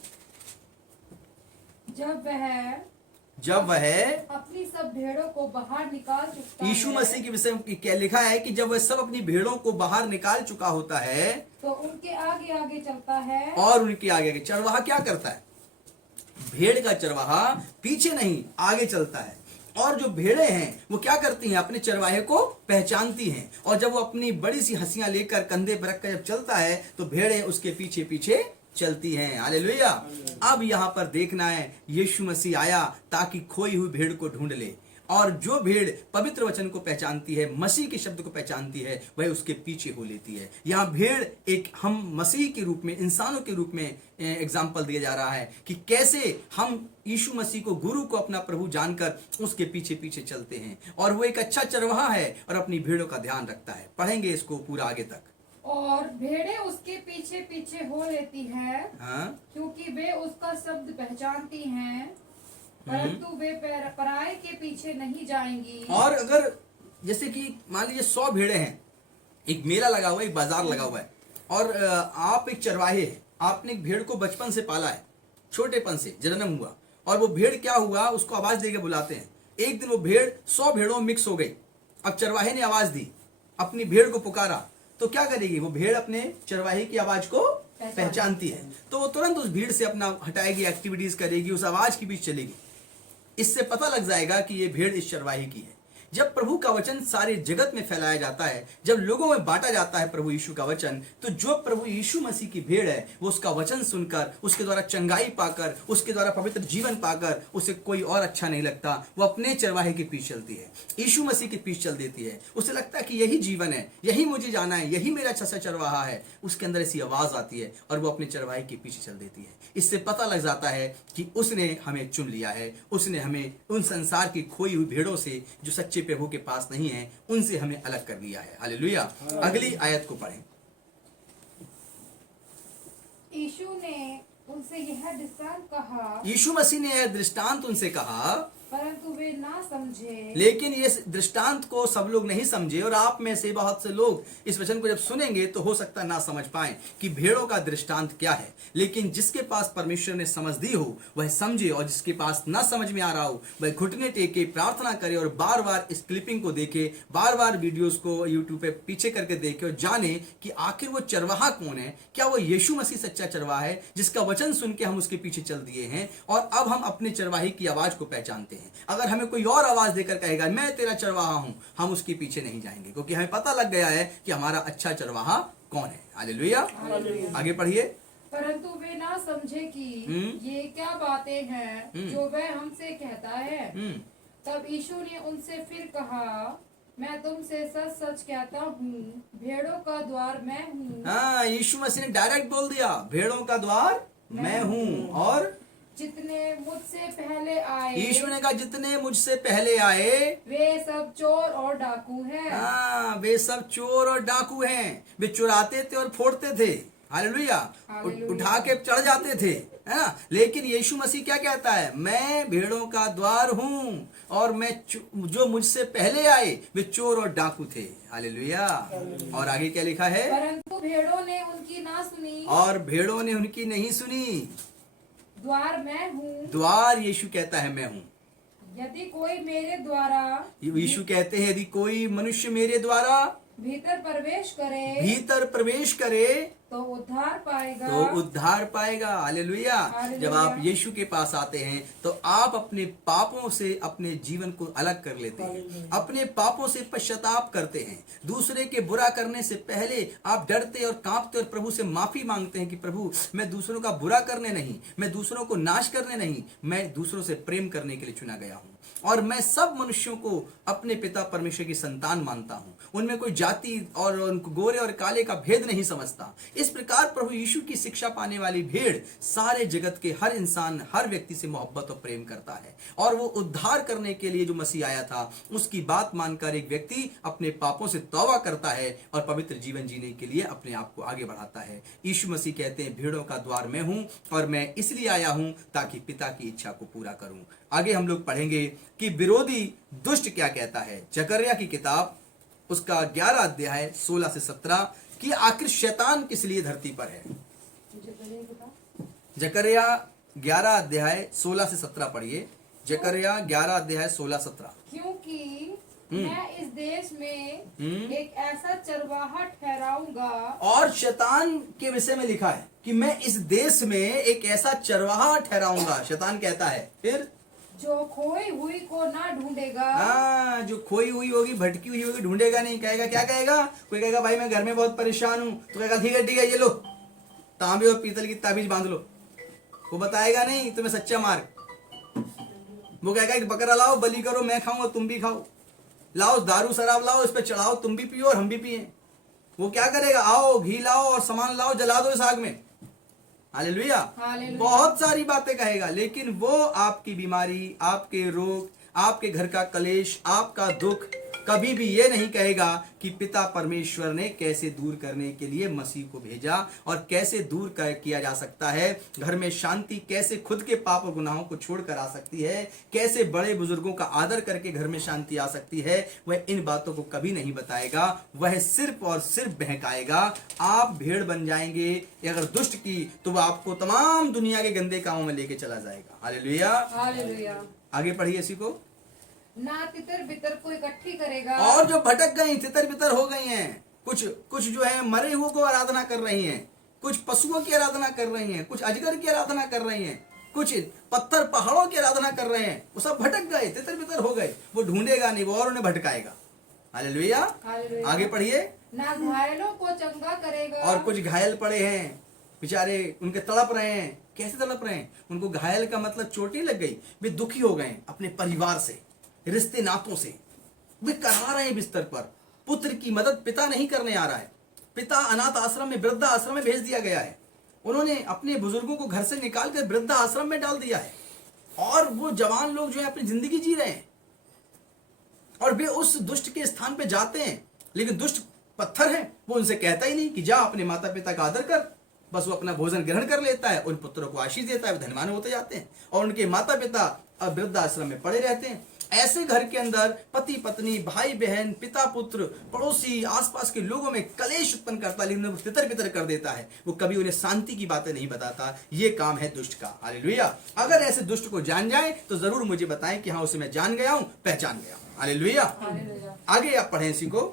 जब वह अपनी सब भेड़ों को बाहर निकाल चुका यीशु मसीह के विषय में क्या लिखा है कि जब वह सब अपनी भेड़ों को बाहर निकाल चुका होता है तो उनके आगे आगे चलता है। और उनके आगे चरवाहा क्या करता है? भेड़ का चरवाहा पीछे नहीं, आगे चलता है। और जो भेड़े हैं वो क्या करती हैं? अपने चरवाहे को पहचानती हैं, और जब वो अपनी बड़ी सी हंसियां लेकर कंधे पर रखकर जब चलता है तो भेड़े उसके पीछे पीछे चलती हैं। हालेलुया। अब यहां पर देखना है, यीशु मसीह आया ताकि खोई हुई भेड़ को ढूंढ ले, और जो भेड़ पवित्र वचन को पहचानती है, मसीह के शब्द को पहचानती है, वह उसके पीछे हो लेती है। यहाँ भेड़ एक हम मसीह के रूप में, इंसानों के रूप में एग्जाम्पल दिया जा रहा है कि कैसे हम यीशु मसीह को, गुरु को अपना प्रभु जानकर उसके पीछे पीछे चलते हैं। और वो एक अच्छा चरवाहा है और अपनी भेड़ों का ध्यान रखता है। पढ़ेंगे इसको पूरा आगे तक। और भेड़ें उसके पीछे पीछे हो लेती है, हाँ, क्योंकि वे उसका शब्द पहचानती हैं, परंतु वे पराये के पीछे नहीं जाएंगी। और अगर जैसे कि मान लीजिए 100 भेड़े हैं, एक मेला लगा हुआ है, एक बाजार लगा हुआ है, और आप एक चरवाहे हैं, आपने एक भेड़ को बचपन से पाला है, छोटेपन से जन्म हुआ, और वो भेड़ क्या हुआ, उसको आवाज देके बुलाते हैं। एक दिन वो भेड़ 100 भेड़ों में मिक्स हो गई। अब चरवाहे ने आवाज दी, अपनी भेड़ को पुकारा, तो क्या करेगी वो भेड़? अपने चरवाहे की आवाज को पहचानती है, तो वो तुरंत उस भीड़ से अपना हटाएगी, एक्टिविटीज करेगी, उस आवाज के बीच चलेगी। इससे पता लग जाएगा कि ये भेड़ इस चरवाहे की है। जब प्रभु का वचन सारे जगत में फैलाया जाता है, जब लोगों में बांटा जाता है प्रभु यीशु का वचन, तो जो प्रभु यीशु मसीह की भेड़ है वो उसका वचन सुनकर, उसके द्वारा चंगाई पाकर, उसके द्वारा पवित्र जीवन पाकर उसे कोई और अच्छा नहीं लगता, वो अपने चरवाहे के पीछे चलती है, यीशु मसीह के पीछे चल देती है। उसे लगता है कि यही जीवन है, यही मुझे जाना है, यही मेरा अच्छा सा चरवाहा है। उसके अंदर ऐसी आवाज आती है और वो अपने चरवाहे के पीछे चल देती है। इससे पता लग जाता है कि उसने हमें चुन लिया है, उसने हमें उन संसार की खोई हुई भेड़ों से, जो सच्चे प्रभु के पास नहीं है, उनसे हमें अलग कर लिया है। हालेलुया। अगली आयत को पढ़ें। यीशु ने उनसे यह दृष्टांत कहा, यीशु मसीह ने यह दृष्टांत उनसे कहा, परंतु वे ना समझे। लेकिन ये दृष्टांत को सब लोग नहीं समझे, और आप में से बहुत से लोग इस वचन को जब सुनेंगे तो हो सकता है ना समझ पाए कि भेड़ों का दृष्टांत क्या है। लेकिन जिसके पास परमेश्वर ने समझ दी हो वह समझे, और जिसके पास ना समझ में आ रहा हो वह घुटने टेके प्रार्थना करे और बार बार इस क्लिपिंग को देखे, बार बार वीडियोस को यूट्यूब पे पीछे करके देखे और जाने कि आखिर वो चरवाहा कौन है। क्या वो यीशु मसीह सच्चा चरवाहा है जिसका वचन सुन के हम उसके पीछे चल दिए हैं, और अब हम अपने चरवाहे की आवाज को पहचानते हैं। अगर हमें कोई और आवाज देकर कहेगा मैं तेरा चरवाहा हूं, हम उसके पीछे नहीं जाएंगे, क्योंकि हमें पता लग गया है कि हमारा अच्छा चरवाहा कौन है। हालेलुया। आगे पढ़िए। परंतु वे ना समझे कि ये क्या बातें हैं जो वह हमसे कहता है। तब यीशु ने उनसे फिर कहा, मैं तुमसे सच सच कहता हूँ, भेड़ों का द्वार मैं हूँ। हाँ, यीशु मसीह ने डायरेक्ट बोल दिया, भेड़ों का द्वार मैं हूँ। और जितने मुझसे पहले आए, यीशु ने कहा जितने मुझसे पहले आए वे सब चोर और डाकू हैं। हाँ, वे सब चोर और डाकू हैं। वे चुराते थे और फोड़ते थे। हालेलुया। हालेलुया। उठा के चढ़ जाते थे, है ना। लेकिन यीशु मसीह क्या कहता है, मैं भेड़ों का द्वार हूं और मैं जो मुझसे पहले आए वे चोर और डाकू थे। हालेलुया। और आगे क्या लिखा है, परंतु भेड़ों ने उनकी ना सुनी, और भेड़ों ने उनकी नहीं सुनी। द्वार मैं हूँ, द्वार यीशु कहता है मैं हूं। यदि कोई मेरे द्वारा यीशु कहते हैं यदि कोई मनुष्य मेरे द्वारा भीतर प्रवेश करे भीतर प्रवेश करे तो उद्धार पाएगा, तो उद्धार पाएगा। हालेलुया। हालेलुया। जब आप यीशु के पास आते हैं तो आप अपने पापों से अपने जीवन को अलग कर लेते हैं, अपने पापों से पश्चाताप करते हैं। दूसरे के बुरा करने से पहले आप डरते और कांपते और प्रभु से माफी मांगते हैं कि प्रभु मैं दूसरों का बुरा करने नहीं, मैं दूसरों को नाश करने नहीं, मैं दूसरों से प्रेम करने के लिए चुना गया हूं और मैं सब मनुष्यों को अपने पिता परमेश्वर की संतान मानता हूं। उनमें कोई जाति और उनको गोरे और काले का भेद नहीं समझता। इस प्रकार प्रभु यीशु की शिक्षा पाने वाली भेड़ सारे जगत के हर इंसान, हर व्यक्ति से मोहब्बत और प्रेम करता है और वो उद्धार करने के लिए जो मसीह आया था उसकी बात मानकर एक व्यक्ति अपने पापों से तौबा करता है और पवित्र जीवन जीने के लिए अपने आप को आगे बढ़ाता है। यीशु मसीह कहते हैं भेड़ों का द्वार मैं हूं और मैं इसलिए आया हूं ताकि पिता की इच्छा को पूरा करूं। आगे हम लोग पढ़ेंगे कि विरोधी दुष्ट क्या कहता है। जकर्या की किताब उसका 11 अध्याय 16 से 17 कि आखिर शैतान किस लिए धरती पर है। जकर्या 11 अध्याय 16 से 17 पढ़िए। जकर्या 11 अध्याय 16-17। क्योंकि मैं इस देश में एक ऐसा चरवाहा ठहराऊंगा, और शैतान के विषय में लिखा है कि मैं इस देश में एक ऐसा चरवाहा ठहराऊंगा। शैतान कहता है फिर जो खोई हुई को ना ढूंढेगा, हाँ, जो खोई हुई होगी, भटकी हुई होगी, ढूंढेगा नहीं। कहेगा, क्या कहेगा, कोई कहेगा भाई मैं घर में बहुत परेशान हूं, तो कहेगा ठीक है ये लो तांबे और पीतल की ताबीज बांध लो। वो बताएगा नहीं तुम्हें सच्चा मार्ग। वो कहेगा एक बकरा लाओ, बलि करो, मैं खाऊंगा तुम भी खाओ, लाओ दारू शराब लाओ, इस पे चढ़ाओ, तुम भी पियो और हम भी पिए। वो क्या करेगा, आओ घी लाओ और सामान लाओ, जला दो इस आग में। हालेलुया। हालेलुया। बहुत सारी बातें कहेगा, लेकिन वो आपकी बीमारी, आपके रोग, आपके घर का कलेश, आपका दुख कभी भी ये नहीं कहेगा कि पिता परमेश्वर ने कैसे दूर करने के लिए मसीह को भेजा और कैसे दूर किया जा सकता है। घर में शांति कैसे खुद के पाप और गुनाहों को छोड़कर आ सकती है, कैसे बड़े बुजुर्गों का आदर करके घर में शांति आ सकती है, वह इन बातों को कभी नहीं बताएगा। वह सिर्फ और सिर्फ बहकाएगा। आप भेड़ बन जाएंगे अगर दुष्ट की, तो वह आपको तमाम दुनिया के गंदे कामों में लेके चला जाएगा। हालेलुया। हालेलुया। आगे पढ़िए इसी को। ना तितर बितर को इकट्ठी करेगा, और जो भटक गई, तितर बितर हो गई हैं, कुछ जो है मरे हुए को आराधना कर रही हैं, कुछ पशुओं की आराधना कर रही हैं, कुछ अजगर की आराधना कर रही हैं, कुछ पत्थर पहाड़ों की आराधना कर रहे हैं, वो सब भटक गए, तितर बितर हो गए। वो ढूंढेगा नहीं, वो और उन्हें भटकाएगा। हालेलुया। हालेलुया। आगे पढ़िए। ना घायलों को चंगा करेगा, और कुछ घायल पड़े हैं बेचारे, उनके तड़प रहे हैं। कैसे तड़प रहे हैं, उनको घायल का मतलब चोट लग गई, वे दुखी हो गए अपने परिवार से, रिश्ते नातों से, वे करा रहे हैं बिस्तर पर। पुत्र की मदद पिता नहीं करने आ रहा है, पिता अनाथ आश्रम में, वृद्धा आश्रम में भेज दिया गया है। उन्होंने अपने बुजुर्गों को घर से निकाल कर वृद्धा आश्रम में डाल दिया है और वो जवान लोग जो है अपनी जिंदगी जी रहे हैं और वे उस दुष्ट के स्थान पे जाते हैं। लेकिन दुष्ट पत्थर है, वो उनसे कहता ही नहीं कि जा अपने माता पिता का आदर कर। बस वो अपना भोजन ग्रहण कर लेता है, उन पुत्रों को आशीष देता है, वे धनवान होते जाते हैं और उनके माता पिता अब वृद्धाश्रम में पड़े रहते हैं। ऐसे घर के अंदर पति पत्नी, भाई बहन, पिता पुत्र, पड़ोसी, आसपास के लोगों में कलेश उत्पन्न करता है, लेकिन वो तितर बितर कर देता है। वो कभी उन्हें शांति की बातें नहीं बताता। ये काम है दुष्ट का। हालेलुया। अगर ऐसे दुष्ट को जान जाए तो जरूर मुझे बताएं कि हाँ उसे मैं जान गया हूं, पहचान गया हूं। हालेलुया। हालेलुया। आगे आप पढ़ें इसी को।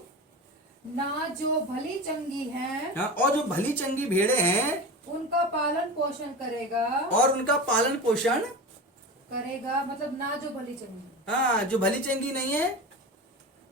ना जो भली चंगी हैं, हाँ, और जो भली चंगी भेड़े हैं उनका पालन पोषण करेगा, और उनका पालन पोषण करेगा मतलब ना जो भली चंगी, हाँ, जो भली चंगी नहीं है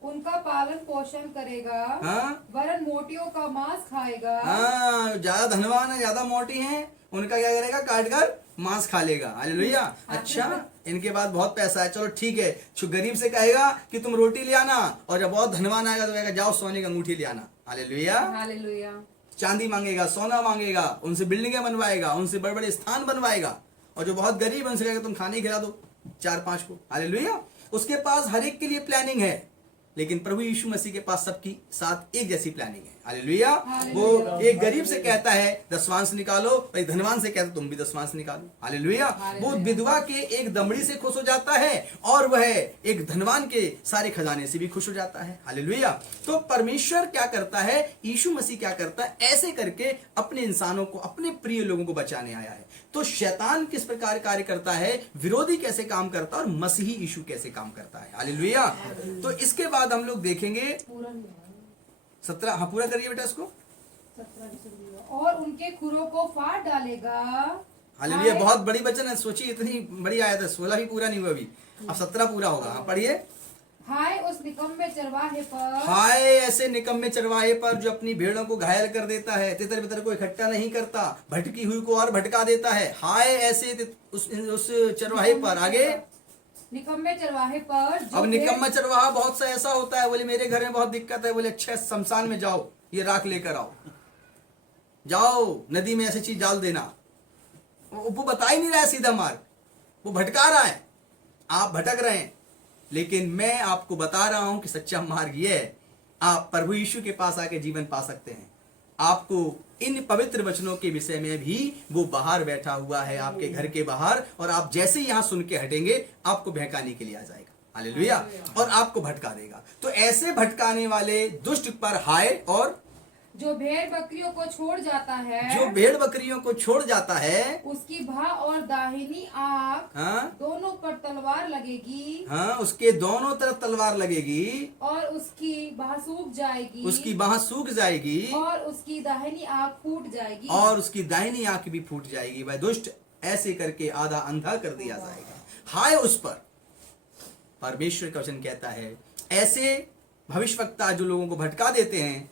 उनका पालन पोषण करेगा, हाँ, वरन मोटियों का मांस खाएगा। हाँ, ज्यादा धनवान है, ज्यादा मोटी है, उनका क्या करेगा, काट कर मांस खा लेगा। हालेलुया। अच्छा, इनके पास बहुत पैसा है, चलो ठीक है। जो गरीब से कहेगा कि तुम रोटी ले आना, और जब बहुत धनवान आएगा तो कहेगा जाओ सोने की अंगूठी ले आना। हालेलुया। हालेलुया। चांदी मांगेगा, सोना मांगेगा, उनसे बिल्डिंगें बनवाएगा, उनसे बड़े बड़े स्थान बनवाएगा। और जो बहुत गरीब है उनसे कहेगा तुम खाने खिला दो 4-5 को। हालेलुया। उसके पास हर एक के लिए प्लानिंग है, लेकिन प्रभु यीशु मसीह के पास सबकी साथ एक जैसी प्लानिंग है। हालेलुया। वो हालेलुया। एक गरीब से कहता है दसवांश निकालो, और एक धनवान से कहता है तुम भी दसवांश निकालो। हालेलुया। वो विधवा के एक दमड़ी से खुश हो जाता है और वह एक धनवान के सारे खजाने से भी खुश हो जाता है। हालेलुया। तो परमेश्वर क्या करता है, यीशु मसीह क्या करता है, ऐसे करके अपने इंसानों को, अपने प्रिय लोगों को बचाने आया है। तो शैतान किस प्रकार कार्य करता है, विरोधी कैसे काम करता है और मसीही यीशु कैसे काम करता है। हालेलुया। तो इसके बाद हम लोग देखेंगे पूरा नहीं हुआ। 17। हाँ, पूरा करिए बेटा इसको। 17 से लिया। और उनके खुरों को फाड़ डालेगा। हालेलुया। हाय- बहुत बड़ी वचन है, सोचिए इतनी बड़ी आयत है। 16 भी पूरा नहीं हुआ अभी, अब 17 पूरा होगा। हाँ, पढ़िए। हाय उस निकम्मे चरवाहे पर, हाय ऐसे निकम्मे चरवाहे पर जो अपनी भेड़ों को घायल कर देता है, तितर बितर को इकट्ठा नहीं करता, भटकी हुई को और भटका देता है। हाय ऐसे उस चरवाहे पर। आगे निकम्मे चरवाहे पर जो अब निकम्मा भेड़- चरवाहा बहुत सा ऐसा होता है, बोले मेरे घर में बहुत दिक्कत है, बोले अच्छा शमशान में जाओ, ये राख लेकर आओ, जाओ नदी में ऐसी चीज डाल देना। वो बता ही नहीं रहा है सीधा मार्ग, वो भटका रहा है, आप भटक रहे हैं। लेकिन मैं आपको बता रहा हूं कि सच्चा मार्ग ये है, आप प्रभु यीशु के पास आके जीवन पा सकते हैं। आपको इन पवित्र वचनों के विषय में भी वो बाहर बैठा हुआ है, आपके घर के बाहर, और आप जैसे ही यहां सुन के हटेंगे आपको बहकाने के लिए आ जाएगा। हालेलुया। और आपको भटका देगा। तो ऐसे भटकाने वाले दुष्ट पर हाय, और जो भेड़ बकरियों को छोड़ जाता है, जो भेड़ बकरियों को छोड़ जाता है, उसकी भा और दाहिनी आंख हाँ दोनों पर तलवार लगेगी, हाँ, उसके दोनों तरफ तलवार लगेगी, और उसकी बाह सूख जाएगी, उसकी बाह सूख जाएगी, और उसकी दाहिनी आंख फूट जाएगी, और उसकी दाहिनी आंख भी फूट जाएगी। वह दुष्ट ऐसे करके आधा अंधा कर दिया जाएगा। हाय उस पर। परमेश्वर का वचन कहता है ऐसे भविष्यवक्ता जो लोगों को भटका देते हैं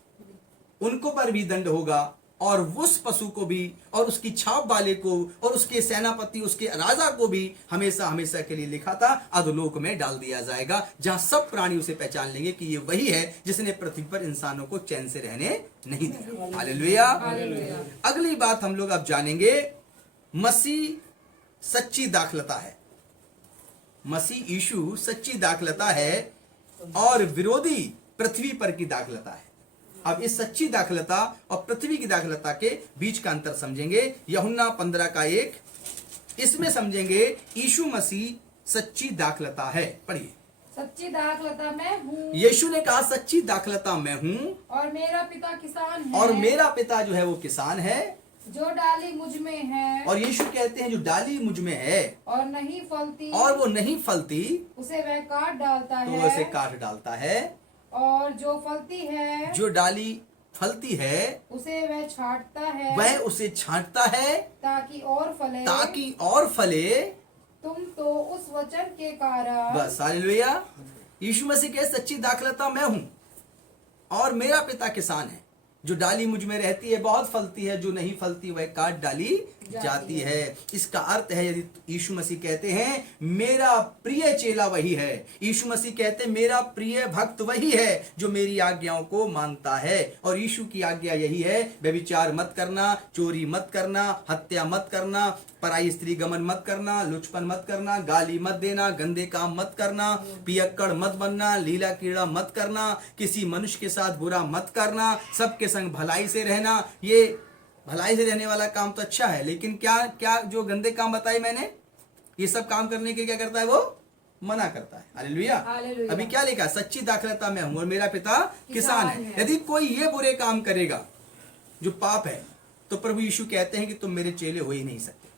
उनको पर भी दंड होगा, और उस पशु को भी, और उसकी छाप वाले को, और उसके सेनापति, उसके राजा को भी हमेशा हमेशा के लिए लिखा था अधोलोक में डाल दिया जाएगा, जहां सब प्राणी उसे पहचान लेंगे कि ये वही है जिसने पृथ्वी पर इंसानों को चैन से रहने नहीं दिया। हालेलुया। हालेलुया। अगली बात हम लोग अब जानेंगे, मसीह सच्ची दाखलता है। मसीह यीशु सच्ची दाखलता है और विरोधी पृथ्वी पर की दाखलता है। अब इस सच्ची दाखलता और पृथ्वी की दाखलता के बीच का अंतर समझेंगे। यूहन्ना 15:1, इसमें समझेंगे यीशु मसीह सच्ची दाखलता है। पढ़िए। सच्ची दाखलता मैं हूँ, यीशु ने कहा सच्ची दाखलता मैं हूं, और मेरा पिता किसान है, और मेरा पिता जो है वो किसान है। जो डाली मुझ में है, और यीशु कहते हैं जो डाली मुझ में है और नहीं फलती, और वो नहीं फलती उसे वह काट डालता तो है, वह उसे काट डालता है, और जो फलती है, जो डाली फलती है उसे वह छांटता है, वह उसे छांटता है ताकि और फले, ताकि और फले। तुम तो उस वचन के कारण, बस। हालेलुया। यीशु मसीह के सच्ची दाखलता मैं हूं और मेरा पिता किसान है। जो डाली मुझ में रहती है बहुत फलती है, जो नहीं फलती वह काट डाली जाती है। इसका अर्थ है, यदि यीशु मसीह कहते हैं मेरा प्रिय चेला वही है, यीशु मसीह कहते हैं मेरा प्रिय भक्त वही है जो मेरी आज्ञाओं को मानता है। और यीशु की आज्ञा यही है, व्यभिचार मत करना, चोरी मत करना, हत्या मत करना, पराई स्त्री गमन मत करना, लुचपन मत करना, गाली मत देना, गंदे काम मत करना, पियक्कड़ मत बनना, लीला कीड़ा मत करना, किसी मनुष्य के साथ बुरा मत करना, सबके संग भलाई से रहना। ये भलाई से रहने वाला काम तो अच्छा है, लेकिन क्या क्या जो गंदे काम बताए मैंने, ये सब काम करने के क्या करता है, वो मना करता है। हालेलुया। हालेलुया। अभी क्या लिखा, सच्ची दाखलता मैं हूं और मेरा पिता किसान है। है। यदि कोई ये बुरे काम करेगा जो पाप है, तो प्रभु यीशु कहते हैं कि तुम मेरे चेले हो ही नहीं सकते।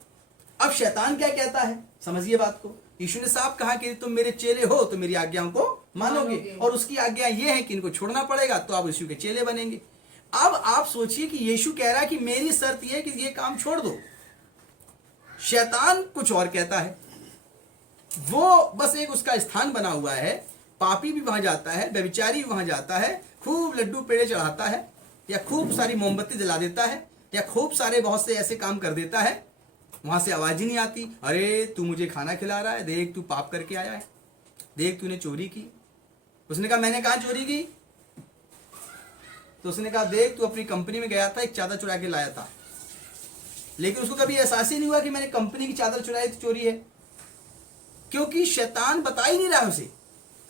अब शैतान क्या कहता है, समझिए बात को। यीशु ने साफ कहा कि तुम मेरे चेले हो तो मेरी आज्ञाओं को मानोगे, और उसकी आज्ञा ये है कि इनको छोड़ना पड़ेगा, तो आप यीशु के चेले बनेंगे। अब आप सोचिए कि यीशु कह रहा है कि मेरी शर्त यह है कि ये काम छोड़ दो। शैतान कुछ और कहता है, वो बस एक उसका स्थान बना हुआ है, पापी भी वहां जाता है, व्यभिचारी भी वहां जाता है, खूब लड्डू पेड़े चढ़ाता है, या खूब सारी मोमबत्ती जला देता है, या खूब सारे बहुत से ऐसे काम कर देता है, वहां से आवाज ही नहीं आती, अरे तू मुझे खाना खिला रहा है, देख तू पाप करके आया है, देख तूने चोरी की। उसने कहा मैंने कहा चोरी की, तो उसने कहा देख तू अपनी कंपनी में गया था, एक चादर चुरा के लाया था, लेकिन उसको कभी एहसास ही नहीं हुआ कि मैंने कंपनी की चादर चुराई तो चोरी है, क्योंकि शैतान बता ही नहीं रहा उसे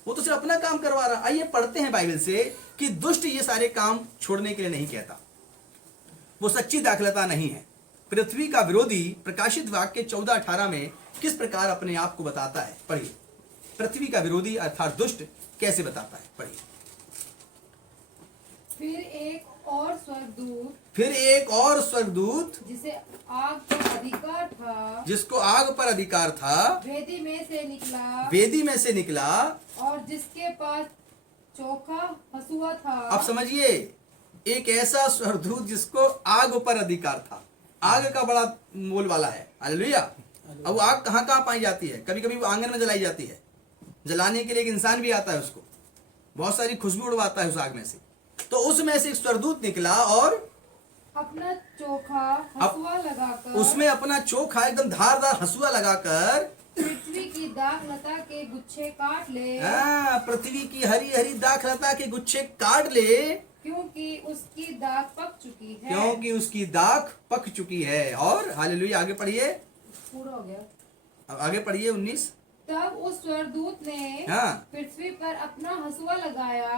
वो तो सिर्फ अपना काम करवा रहा। आइए पढ़ते हैं बाइबल से कि दुष्ट ये सारे काम छोड़ने के लिए नहीं कहता, वो सच्ची दाखलता नहीं है। पृथ्वी का विरोधी प्रकाशित वाक्य 14:18 में किस प्रकार अपने आप को बताता है, पढ़िए। पृथ्वी का विरोधी अर्थात दुष्ट कैसे बताता है, पढ़िए। फिर एक और स्वर्गदूत जिसे आग पर अधिकार था, जिसको आग पर अधिकार था, वेदी में से निकला और जिसके पास चोखा हंसुआ था। अब समझिए, एक ऐसा स्वर्गदूत जिसको आग पर अधिकार था। आग का बड़ा मोल वाला है, हालेलुया। अब वो आग कहाँ कहाँ पाई जाती है? कभी कभी वो आंगन में जलाई जाती है, जलाने के लिए एक इंसान भी आता है, उसको बहुत सारी खुशबू उड़वाता है उस आग में से। तो उसमें से एक स्वर्गदूत निकला और अपना चोखा हंसुआ लगाकर, उसमें अपना चोखा एकदम धारदार हंसुआ लगाकर पृथ्वी की दाखलता के गुच्छे काट ले, पृथ्वी की हरी हरी दाखलता के गुच्छे काट ले, क्योंकि उसकी दाख पक चुकी है। क्योंकि उसकी दाख पक चुकी है। और हालेलुया, आगे पढ़िए, पूरा हो गया। अब आगे पढ़िए 19। तब उस स्वर्गदूत ने पृथ्वी पर अपना हंसुआ लगाया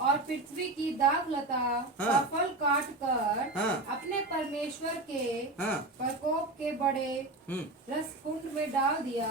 और पृथ्वी की दाखलता का फल काट कर अपने परमेश्वर के प्रकोप के बड़े रसकुंड में डाल दिया।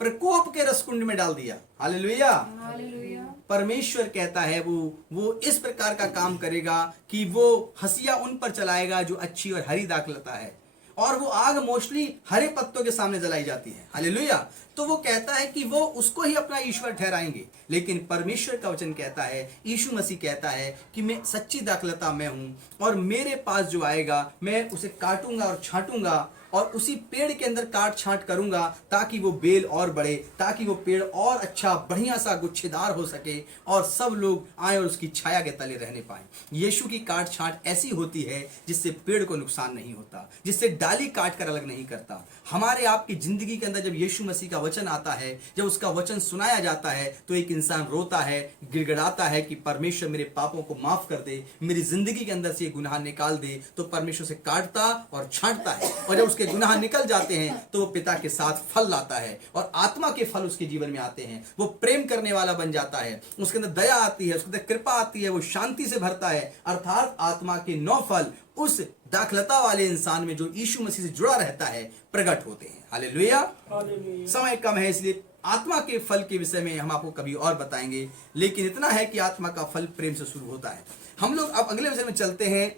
प्रकोप के रसकुंड में डाल दिया। Hallelujah, hallelujah. परमेश्वर कहता है वो इस प्रकार का काम करेगा कि वो हंसिया उन पर चलाएगा जो अच्छी और हरी दाखलता है, और वो आग मोस्टली हरे पत्तों के सामने जलाई जाती है। हालेलुया। तो वो कहता है कि वो उसको ही अपना ईश्वर ठहराएंगे, लेकिन परमेश्वर का वचन कहता है, यीशु मसीह कहता है कि मैं सच्ची दाखलता मैं हूं, और मेरे पास जो आएगा मैं उसे काटूंगा और छांटूंगा, और उसी पेड़ के अंदर काट छांट करूंगा ताकि वो बेल और बढ़े, ताकि वो पेड़ और अच्छा बढ़िया सा गुच्छेदार हो सके और सब लोग आए और उसकी छाया के तले रहने पाए। यीशु की काट छांट ऐसी होती है जिससे पेड़ को नुकसान नहीं होता, जिससे डाली काट कर अलग नहीं करता। हमारे आपकी जिंदगी के अंदर जब यीशु मसीह का वचन आता है, जब उसका वचन सुनाया जाता है, तो एक इंसान रोता है, गिड़गिड़ाता है कि परमेश्वर मेरे पापों को माफ कर दे, मेरी जिंदगी के अंदर से ये गुनाह निकाल दे। तो परमेश्वर से काटता और छांटता है, और जब उसके गुनाह निकल जाते हैं तो वो पिता के साथ फल लाता है, और आत्मा के फल उसके जीवन में आते हैं। वो प्रेम करने वाला बन जाता है, उसके अंदर दया आती है, उसके अंदर कृपा आती है, वो शांति से भरता है। अर्थात आत्मा के 9 फल उस दाखलता वाले इंसान में जो यीशु मसीह से जुड़ा रहता है प्रकट होते हैं। हालेलुया। समय कम है, इसलिए आत्मा के फल के विषय में हम आपको कभी और बताएंगे, लेकिन इतना है कि आत्मा का फल प्रेम से शुरू होता है। हम लोग अब अगले विषय में चलते हैं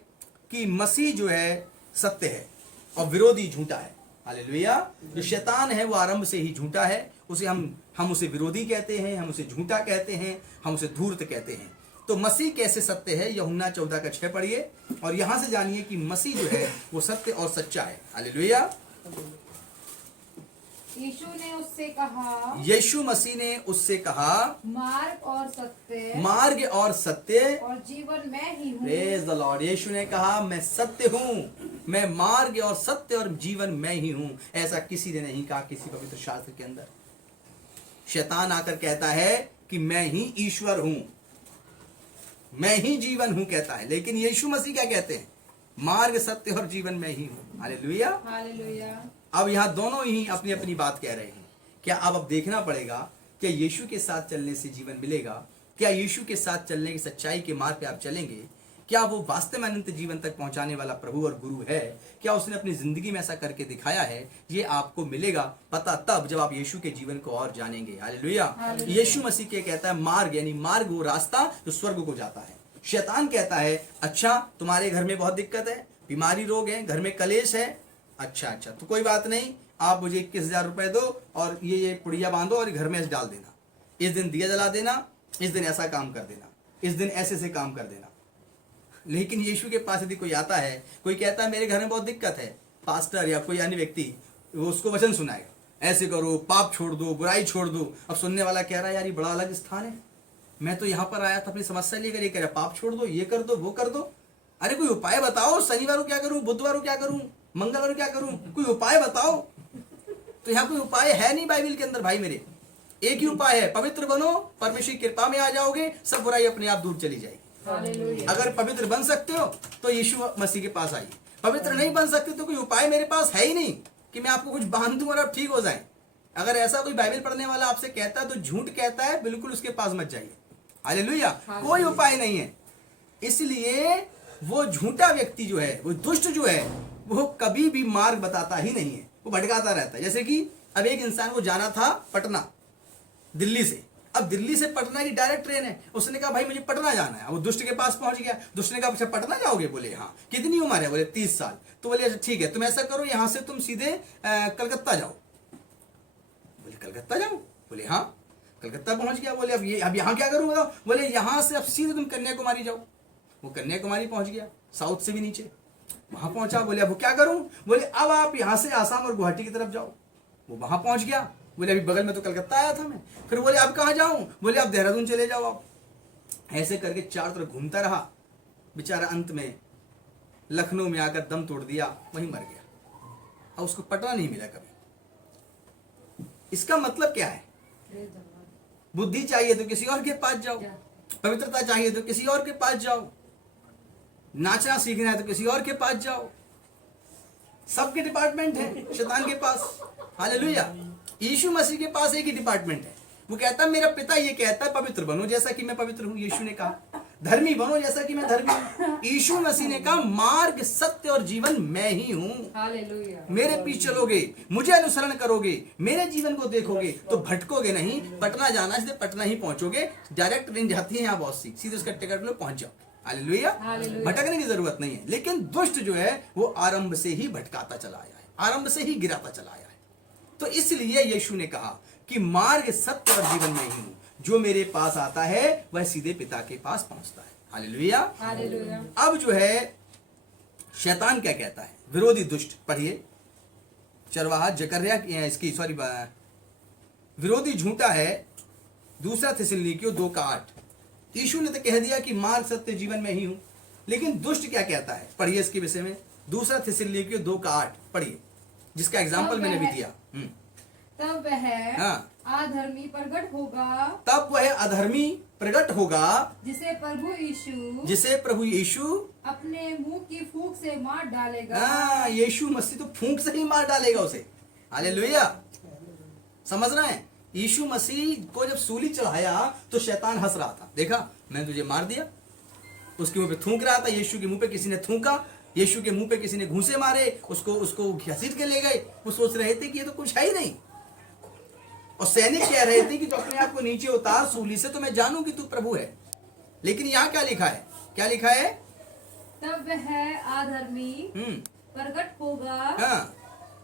कि मसीह जो है सत्य है और विरोधी झूठा है। हालेलुया। जो शैतान है वो आरंभ से ही झूठा है, उसे हम उसे विरोधी कहते हैं, हम उसे झूठा कहते हैं, हम उसे धूर्त कहते हैं। तो मसीह कैसे सत्य है? यूहन्ना 14:6 पढ़िए और यहां से जानिए कि मसीह जो है वो सत्य और सच्चा है। हालेलुया। यीशु मसीह ने उससे कहा, मार्ग और सत्य और जीवन मैं ही हूँ। Praise the Lord. यीशु ने कहा मैं सत्य हूँ, मैं मार्ग और सत्य और जीवन मैं ही हूँ। ऐसा किसी ने नहीं कहा किसी पवित्र शास्त्र के अंदर। शैतान आकर कहता है कि मैं ही ईश्वर हूँ, मैं ही जीवन हूँ कहता है, लेकिन यीशु मसीह क्या कहते हैं? मार्ग सत्य और जीवन मैं ही हूँ। हालेलुया। हालेलुया। अब यहाँ दोनों ही अपनी अपनी बात कह रहे हैं। क्या अब देखना पड़ेगा, क्या यीशु के साथ चलने से जीवन मिलेगा? क्या यीशु के साथ चलने की सच्चाई के मार्ग पे आप चलेंगे? क्या वो वास्तव में अनंत जीवन तक पहुंचाने वाला प्रभु और गुरु है? क्या उसने अपनी जिंदगी में ऐसा करके दिखाया है? ये आपको मिलेगा पता तब जब आप यीशु के जीवन को और जानेंगे। हालेलुया। यीशु मसीह के कहता है मार्ग, यानी मार्ग वो रास्ता जो स्वर्ग को जाता है। शैतान कहता है अच्छा तुम्हारे घर में बहुत दिक्कत है, बीमारी रोग है, घर में कलेश है, अच्छा तो कोई बात नहीं, आप मुझे 21,000 रुपए दो और ये पुड़िया बांधो और घर में डाल देना, इस दिन दिया जला देना, इस दिन ऐसा काम कर देना, इस दिन ऐसे काम कर देना। लेकिन यीशु के पास यदि कोई आता है, कोई कहता है मेरे घर में बहुत दिक्कत है, पास्टर या कोई अन्य व्यक्ति वो उसको वचन सुनाएगा, ऐसे करो, पाप छोड़ दो, बुराई छोड़ दो। अब सुनने वाला कह रहा है यार ये बड़ा अलग स्थान है, मैं तो यहाँ पर आया था अपनी समस्या लेकर, ये कह रहा पाप छोड़ दो, ये कर दो, वो कर दो। अरे कोई उपाय बताओ, शनिवार को क्या करूं, बुधवार को क्या करूं, मंगलवार को क्या करूं, कोई उपाय बताओ। तो यहाँ कोई उपाय है नहीं बाइबल के अंदर भाई मेरे। एक ही उपाय है, पवित्र बनो, परमेश्वर की कृपा में आ जाओगे, सब बुराई अपने आप दूर चली जाएगी। अगर पवित्र बन सकते हो तो यीशु मसीह के पास आइए। पवित्र नहीं बन सकते तो कोई उपाय मेरे पास है ही नहीं कि मैं आपको कुछ बांध दूं और आप ठीक हो जाएं। अगर ऐसा कोई बाइबल पढ़ने वाला आपसे कहता है तो झूठ कहता है, बिल्कुल उसके पास मत जाइए। हालेलुया। कोई उपाय नहीं है। इसलिए वो झूठा व्यक्ति जो है, वो दुष्ट जो है, वो कभी भी मार्ग बताता ही नहीं है, वो भटकाता रहता है। जैसे कि अब एक इंसान को जाना था पटना दिल्ली से, अब दिल्ली से पटना की डायरेक्ट ट्रेन है, उसने कहा भाई मुझे पटना जाना है। वो दुष्ट के पास पहुंच गया। दुष्ट ने कहा अच्छा पटना जाओगे? बोले हाँ। कितनी उम्र है? बोले 30 साल। तो बोले अच्छा ठीक है, तुम ऐसा करो यहां से तुम सीधे कलकत्ता जाओ। बोले कलकत्ता जाओ? बोले हाँ। कलकत्ता पहुंच गया। बोले अब यहाँ क्या करूंगा? बोले यहां से अब सीधे तुम कन्याकुमारी जाओ। वो कन्याकुमारी पहुंच गया, साउथ से भी नीचे वहां पहुंचा। बोले अब क्या करूं? बोले अब आप यहां से आसाम और गुवाहाटी की तरफ जाओ। वो वहां पहुंच गया। बोले अभी बगल में तो कलकत्ता आया था मैं। फिर बोले अब कहां जाऊं? बोले अब देहरादून चले जाओ आप। ऐसे करके चारों तरफ घूमता रहा। बेचारा अंत में लखनऊ में आकर दम तोड़ दिया, वहीं मर गया। अब उसको पटना नहीं मिला कभी। इसका मतलब क्या है? बुद्धि चाहिए तो किसी और के पास जाओ, पवित्रता चाहिए तो किसी और के पास जाओ, नाचना सीखना है तो किसी और के पास जाओ। सबके डिपार्टमेंट है शैतान के पास। हालेलुया। यीशु मसीह के पास एक ही डिपार्टमेंट है। वो कहता है मेरा पिता ये कहता है पवित्र बनो जैसा कि मैं पवित्र हूं। यीशु ने कहा धर्मी बनो जैसा कि मैं धर्मी हूं। यीशु मसीह ने कहा मार्ग सत्य और जीवन मैं ही हूं। हालेलुया। मेरे पीछे चलोगे, मुझे अनुसरण करोगे, मेरे जीवन को देखोगे तो भटकोगे नहीं। पटना जाना है, सीधे पटना ही पहुंचोगे। डायरेक्ट ट्रेन जाती है यहाँ बहुत सी, सीधे उसका टिकट लो, पहुंच जाओ। हालेलुया। भटकने की जरूरत नहीं है। लेकिन दुष्ट जो है वो आरंभ से ही भटकाता चला आया है, आरंभ से ही गिराता चला आया है। तो इसलिए यीशु ने कहा कि मार्ग सत्य और जीवन में ही हूं। जो मेरे पास आता है वह सीधे पिता के पास पहुंचता है। हालेलुया। हालेलुया। अब जो है शैतान क्या कहता है? विरोधी दुष्ट पढ़िए, चरवाहा जकर्या इसकी सॉरी विरोधी झूठा है। दूसरा थिस्सलुनीकियों 2:8। यीशु ने तो कह दिया कि मार्ग सत्य जीवन में ही हूं, लेकिन दुष्ट क्या कहता है? पढ़िए इसके विषय में। दूसरा थिस्सलुनीकियों 2:8 पढ़िए, जिसका एग्जाम्पल मैंने भी दिया। तब वह हाँ। अधर्मी प्रकट होगा, तब वह अधर्मी प्रकट होगा जिसे प्रभु यीशु अपने मुंह की फूंक से मार डालेगा। हाँ, यीशु मसीह तो फूंक से ही मार डालेगा उसे। हालेलुया। समझ रहे हैं? यीशु मसीह को जब सूली चढ़ाया तो शैतान हंस रहा था, देखा मैंने तुझे मार दिया। उसके मुंह पे थूक रहा था, यीशु के मुंह पे किसी ने थूका, यीशु के मुंह पे किसी ने घूंसे मारे, उसको घसीट के ले गए। वो सोच रहे थे कि ये तो कुछ है ही नहीं। और सैनिक कह रहे थे कि तो अपने आप को नीचे उतार सूली से, तो मैं जानूं कि तू प्रभु है। लेकिन यहाँ क्या लिखा है? क्या लिखा है? तब वह अधर्मी प्रकट होगा, हाँ।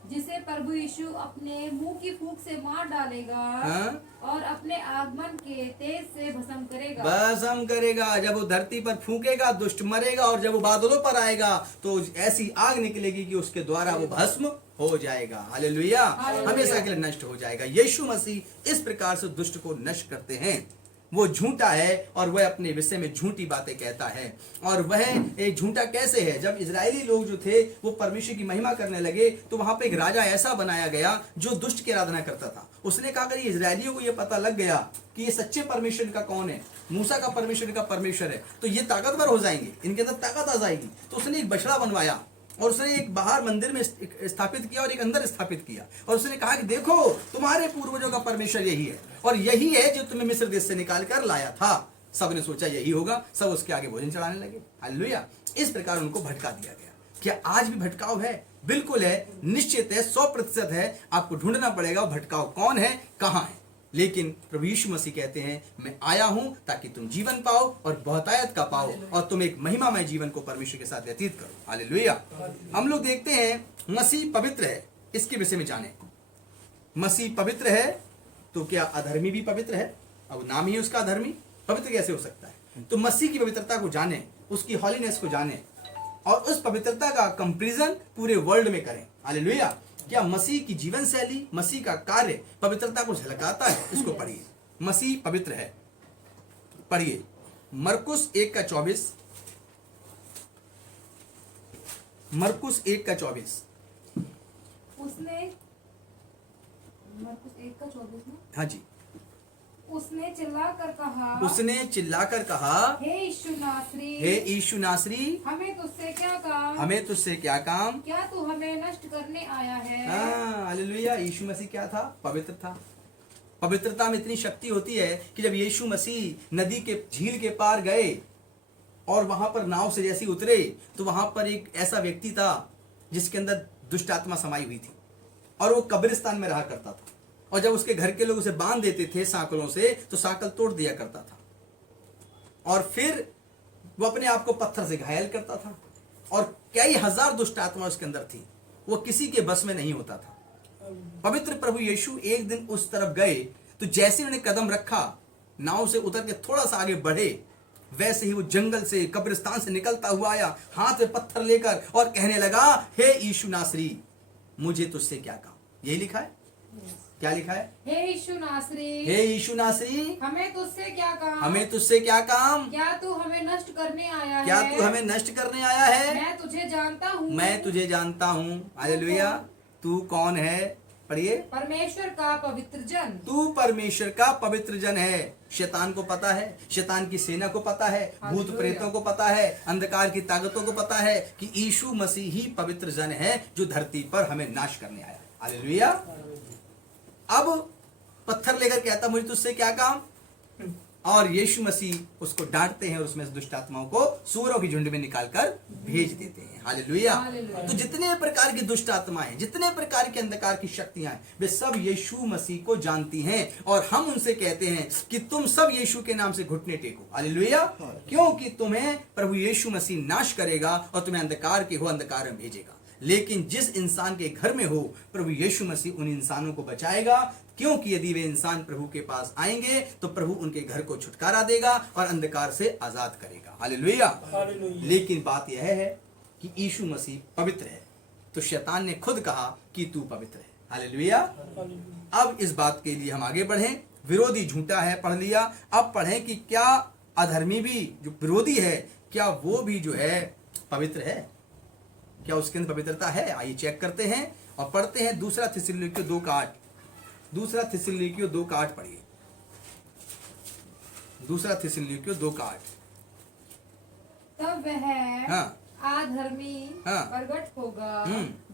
जिसे प्रभु यीशु अपने मुंह की फूंक से मार डालेगा। हाँ? और अपने आगमन के तेज से भस्म करेगा। भस्म करेगा। जब वो धरती पर फूकेगा दुष्ट मरेगा, और जब वो बादलों पर आएगा तो ऐसी आग निकलेगी कि उसके द्वारा वो भस्म हो जाएगा। हालेलुया। हमेशा के लिए नष्ट हो जाएगा। यीशु मसीह इस प्रकार से दुष्ट को नष्ट करते हैं। वो झूठा है और वह अपने विषय में झूठी बातें कहता है। और वह एक झूठा कैसे है? जब इजरायली लोग जो थे वो परमेश्वर की महिमा करने लगे तो वहां पे एक राजा ऐसा बनाया गया जो दुष्ट की आराधना करता था। उसने कहा अगर ये इजरायलियों को ये पता लग गया कि ये सच्चे परमेश्वर का कौन है, मूसा का परमेश्वर का परमेश्वर है, तो ये ताकतवर हो जाएंगे, इनके अंदर ताकत आ जाएगी। तो उसने एक बछड़ा बनवाया और उसने एक बाहर मंदिर में स्थापित किया और एक अंदर स्थापित किया। और उसने कहा कि देखो तुम्हारे पूर्वजों का परमेश्वर यही है, और यही है जो तुम्हें मिस्र देश से निकाल कर लाया था। सबने सोचा यही होगा, सब उसके आगे भोजन चढ़ाने लगे। हालेलुया। इस प्रकार उनको भटका दिया गया। क्या आज भी भटकाव है? बिल्कुल है, निश्चित है, 100% है। आपको ढूंढना पड़ेगा भटकाव कौन है, कहां है। लेकिन प्रभु यीशु मसीह कहते हैं मैं आया हूं ताकि तुम जीवन पाओ और बहुतायत का पाओ, और तुम एक महिमामय जीवन को परमेश्वर के साथ व्यतीत करो। हालेलुया। हम लोग देखते हैं मसीह पवित्र है, इसके विषय में जाने। मसीह पवित्र है तो क्या अधर्मी भी पवित्र है? अब नाम ही उसका अधर्मी, पवित्र कैसे हो सकता है? तो मसीह की पवित्रता को जाने, उसकी हॉलीनेस को जाने, और उस पवित्रता का कंपैरिजन पूरे वर्ल्ड में करें। हालेलुया। क्या मसीह की जीवन शैली, मसीह का कार्य पवित्रता को झलकाता है? इसको पढ़िए। मसीह पवित्र है। पढ़िए मरकुस 1:24। मरकुस 1:24। उसने मरकुस 1:24 में, हाँ जी। उसने चिल्लाकर कहा, उसने चिल्लाकर कहा, हे यीशु नासरी, हे यीशु नासरी, हमें तुझसे क्या काम? हमें तुझसे क्या काम? क्या तू हमें नष्ट करने आया है? हाँ, हालेलुया। यीशु मसीह क्या था? पवित्र था। पवित्रता में इतनी शक्ति होती है कि जब यीशु मसीह नदी के झील के पार गए और वहां पर नाव से जैसे उतरे तो वहां पर एक ऐसा व्यक्ति था जिसके अंदर दुष्ट आत्मा समाई हुई थी और वो कब्रिस्तान में रहा करता था। और जब उसके घर के लोग उसे बांध देते थे सांकलों से तो सांकल तोड़ दिया करता था और फिर वो अपने आप को पत्थर से घायल करता था और कई हजार दुष्ट आत्मा उसके अंदर थी। वो किसी के बस में नहीं होता था। पवित्र प्रभु यीशु एक दिन उस तरफ गए तो जैसे उन्होंने कदम रखा, नाव से उतर के थोड़ा सा आगे बढ़े, वैसे ही वो जंगल से कब्रिस्तान से निकलता हुआ आया हाथ में पत्थर लेकर और कहने लगा, हे यीशु नासरी, मुझे तुझसे क्या काम? यही लिखा है। क्या लिखा है? हे यीशु नासरी, हे यीशु नासरी, हमें तुझसे क्या काम? हमें तुझसे क्या काम? क्या तू हमें नष्ट करने आया है? क्या तू हमें नष्ट करने आया है? मैं तुझे जानता हूँ। मैं तुझे जानता हूँ। हालेलुया। तू कौन है? पढ़िए। परमेश्वर का पवित्र जन। तू परमेश्वर का पवित्र जन है। शैतान को पता है, शैतान की सेना को पता है, भूत प्रेतों को पता है, अंधकार की ताकतों को पता है कि यीशु मसीह ही पवित्र जन है जो धरती पर हमें नाश करने आया है। हालेलुया। अब पत्थर लेकर कहता, मुझे तुझसे क्या काम? और यीशु मसीह उसको डांटते हैं और उसमें से दुष्ट आत्माओं को सूअरों की झुंड में निकालकर भेज देते हैं। हालेलुया। तो जितने प्रकार की दुष्ट आत्माएं, जितने प्रकार की अंधकार की शक्तियां हैं, वे सब यीशु मसीह को जानती हैं और हम उनसे कहते हैं कि तुम सब यीशु के नाम से घुटने टेको। हालेलुया। क्योंकि तुम्हें प्रभु यीशु मसीह नाश करेगा और तुम्हें अंधकार के हो अंधकार में भेजेगा। लेकिन जिस इंसान के घर में हो, प्रभु यीशु मसीह उन इंसानों को बचाएगा, क्योंकि यदि वे इंसान प्रभु के पास आएंगे तो प्रभु उनके घर को छुटकारा देगा और अंधकार से आजाद करेगा। हालेलुया। लेकिन बात यह है कि यीशु मसीह पवित्र है, तो शैतान ने खुद कहा कि तू पवित्र है। हालेलुया। अब इस बात के लिए हम आगे बढ़ें। विरोधी झूठा है, पढ़ लिया। अब पढ़ें कि क्या अधर्मी भी जो विरोधी है, क्या वो भी जो है पवित्र है? क्या उसके अंदर पवित्रता है? आइए चेक करते हैं और पढ़ते हैं दूसरा थिस्सलुनीकियों 2:8। दूसरा थिस्सलुनीकियों 2:8 पढ़िए। दूसरा थिस्सलुनीकियों 2:8। तब वह हाँ। अधर्मी हाँ। प्रगट होगा,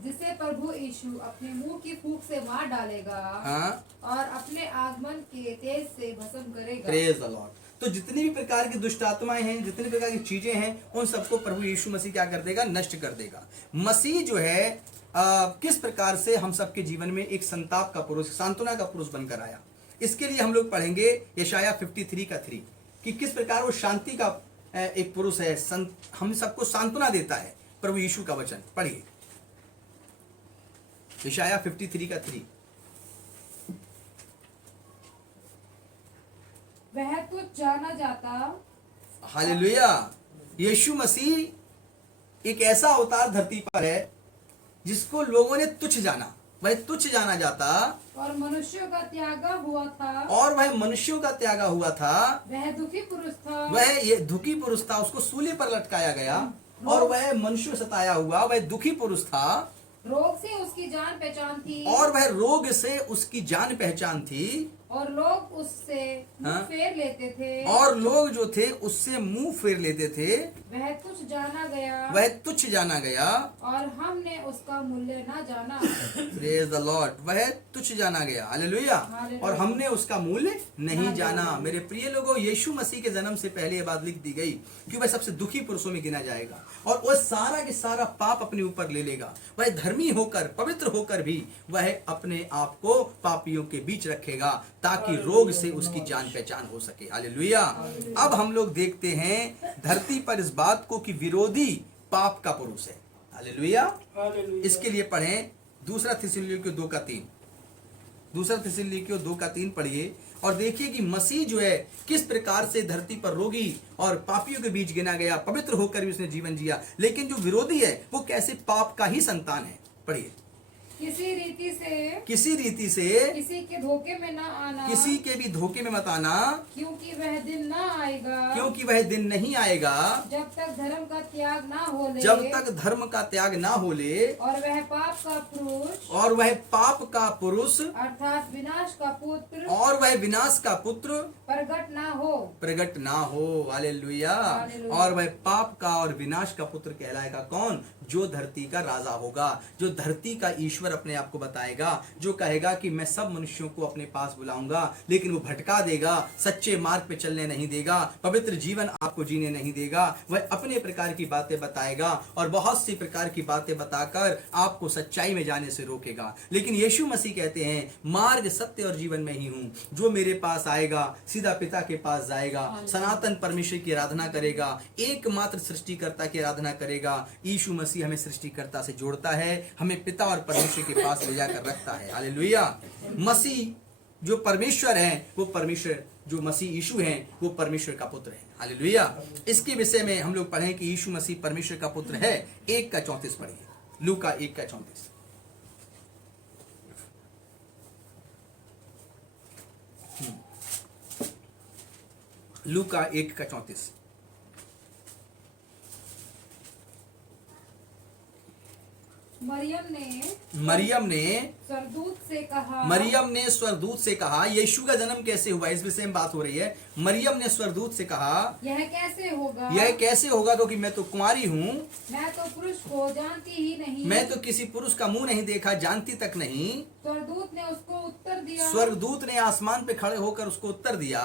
जिसे प्रभु यीशु अपने मुंह की फूंक से मार डालेगा, हाँ। और अपने आगमन के तेज से भस्म करेगा। Praise the Lord. तो जितनी भी प्रकार की दुष्ट आत्माएं हैं, जितनी प्रकार की चीजें हैं, उन सबको प्रभु यीशु मसीह क्या कर देगा? नष्ट कर देगा। मसीह जो है किस प्रकार से हम सबके जीवन में एक संताप का पुरुष, सांत्वना का पुरुष बनकर आया। इसके लिए हम लोग पढ़ेंगे यशाया 53:3 कि किस प्रकार वो शांति का एक पुरुष है, हम सबको सांत्वना देता है। प्रभु यीशु का वचन पढ़िए, यशाया 53:3। वह तुझ जाना जाता। हालेलुया। यीशु मसीह एक ऐसा अवतार धरती पर है जिसको लोगों ने तुच्छ जाना, वह तुच्छ जाना जाता और मनुष्यों का त्यागा हुआ था। और वह मनुष्यों का त्यागा हुआ था। वह दुखी पुरुष था। वह ये दुखी पुरुष था, उसको सूली पर लटकाया गया और वह मनुष्य सताया हुआ, वह दुखी पुरुष था। रोग से उसकी जान पहचान थी। और वह रोग से उसकी जान पहचान थी। और लोग उससे मुंह हाँ? फेर लेते थे। और लोग जो थे उससे मुंह फेर लेते थे। वह तुच्छ जाना गया। वह तुच्छ जाना गया और हमने उसका मूल्य न जाना। Praise the Lord. वह तुच्छ जाना गया। हालेलुया। और हमने उसका मूल्य नहीं जाना। मेरे प्रिय लोगों, यीशु मसीह के जन्म से पहले ये बात लिख दी गई कि वह सबसे दुखी पुरुषों में गिना जाएगा और वह सारा के सारा पाप अपने ऊपर ले लेगा। वह धर्मी होकर, पवित्र होकर भी वह अपने आप को पापियों के बीच रखेगा ताकि रोग से उसकी जान पहचान हो सके। हालेलुया। अब हम लोग देखते हैं धरती पर इस बात को कि विरोधी पाप का पुरुष है। हालेलुया। इसके लिए पढ़ें दूसरा थिस्सलुनीकियों 2:3। दूसरा थिस्सलुनीकियों 2:3 पढ़िए और देखिए कि मसीह जो है किस प्रकार से धरती पर रोगी और पापियों के बीच गिना गया, पवित्र होकर भी उसने जीवन जिया। लेकिन जो विरोधी है वो कैसे पाप का ही संतान है। पढ़िए किसी रीति से किसी के धोखे में न आना, किसी के भी धोखे में मत आना, क्योंकि वह दिन न आएगा, क्योंकि वह दिन नहीं आएगा जब तक धर्म का त्याग ना हो ले, जब तक धर्म का त्याग ना हो ले, और वह पाप का पुरुष अर्थात विनाश का पुत्र, और वह विनाश का पुत्र प्रकट ना हो। हालेलुया। हालेलुया। और वह पाप का और विनाश का पुत्र कहलाएगा कौन? जो धरती का राजा होगा, जो धरती का ईश्वर अपने आप को बताएगा, जो कहेगा कि मैं सब मनुष्यों को अपने पास बुलाऊंगा, लेकिन वो भटका देगा, सच्चे मार्ग पे चलने नहीं देगा, पवित्र जीवन आपको जीने नहीं देगा। वह अपने प्रकार की बातें बताएगा और बहुत सी प्रकार की बातें बताकर आपको सच्चाई में जाने से रोकेगा। लेकिन यीशु मसीह कहते हैं, मार्ग, सत्य और जीवन में ही हूँ। जो मेरे पास आएगा सीधा पिता के पास जाएगा, सनातन परमेश्वर की आराधना करेगा, एकमात्र सृष्टिकर्ता की आराधना करेगा। यीशु मसीह हमें सृष्टिकर्ता से जोड़ता है, हमें पिता और परमेश्वर के पास ले जाकर रखता है। हालेलुया। मसीह जो परमेश्वर है, वो परमेश्वर, जो मसीह यीशु हैं, वो परमेश्वर का पुत्र है। हालेलुया। इसके विषय में हम लोग पढ़ें कि यीशु मसीह परमेश्वर का पुत्र है। 1:34 पढ़िए, लूका 1:34। लूका 1:34। मरियम ने स्वरदूत से कहा, यीशु का जन्म कैसे हुआ, इस विषय में बात हो रही है। मरियम ने स्वरदूत से कहा, यह कैसे होगा क्योंकि मैं तो कुंवारी हूँ, मैं तो पुरुष को जानती ही नहीं, मैं तो किसी पुरुष का मुंह नहीं देखा, जानती तक नहीं। स्वरदूत ने उसको उत्तर दिया, स्वर्गदूत ने आसमान पे खड़े होकर उसको उत्तर दिया,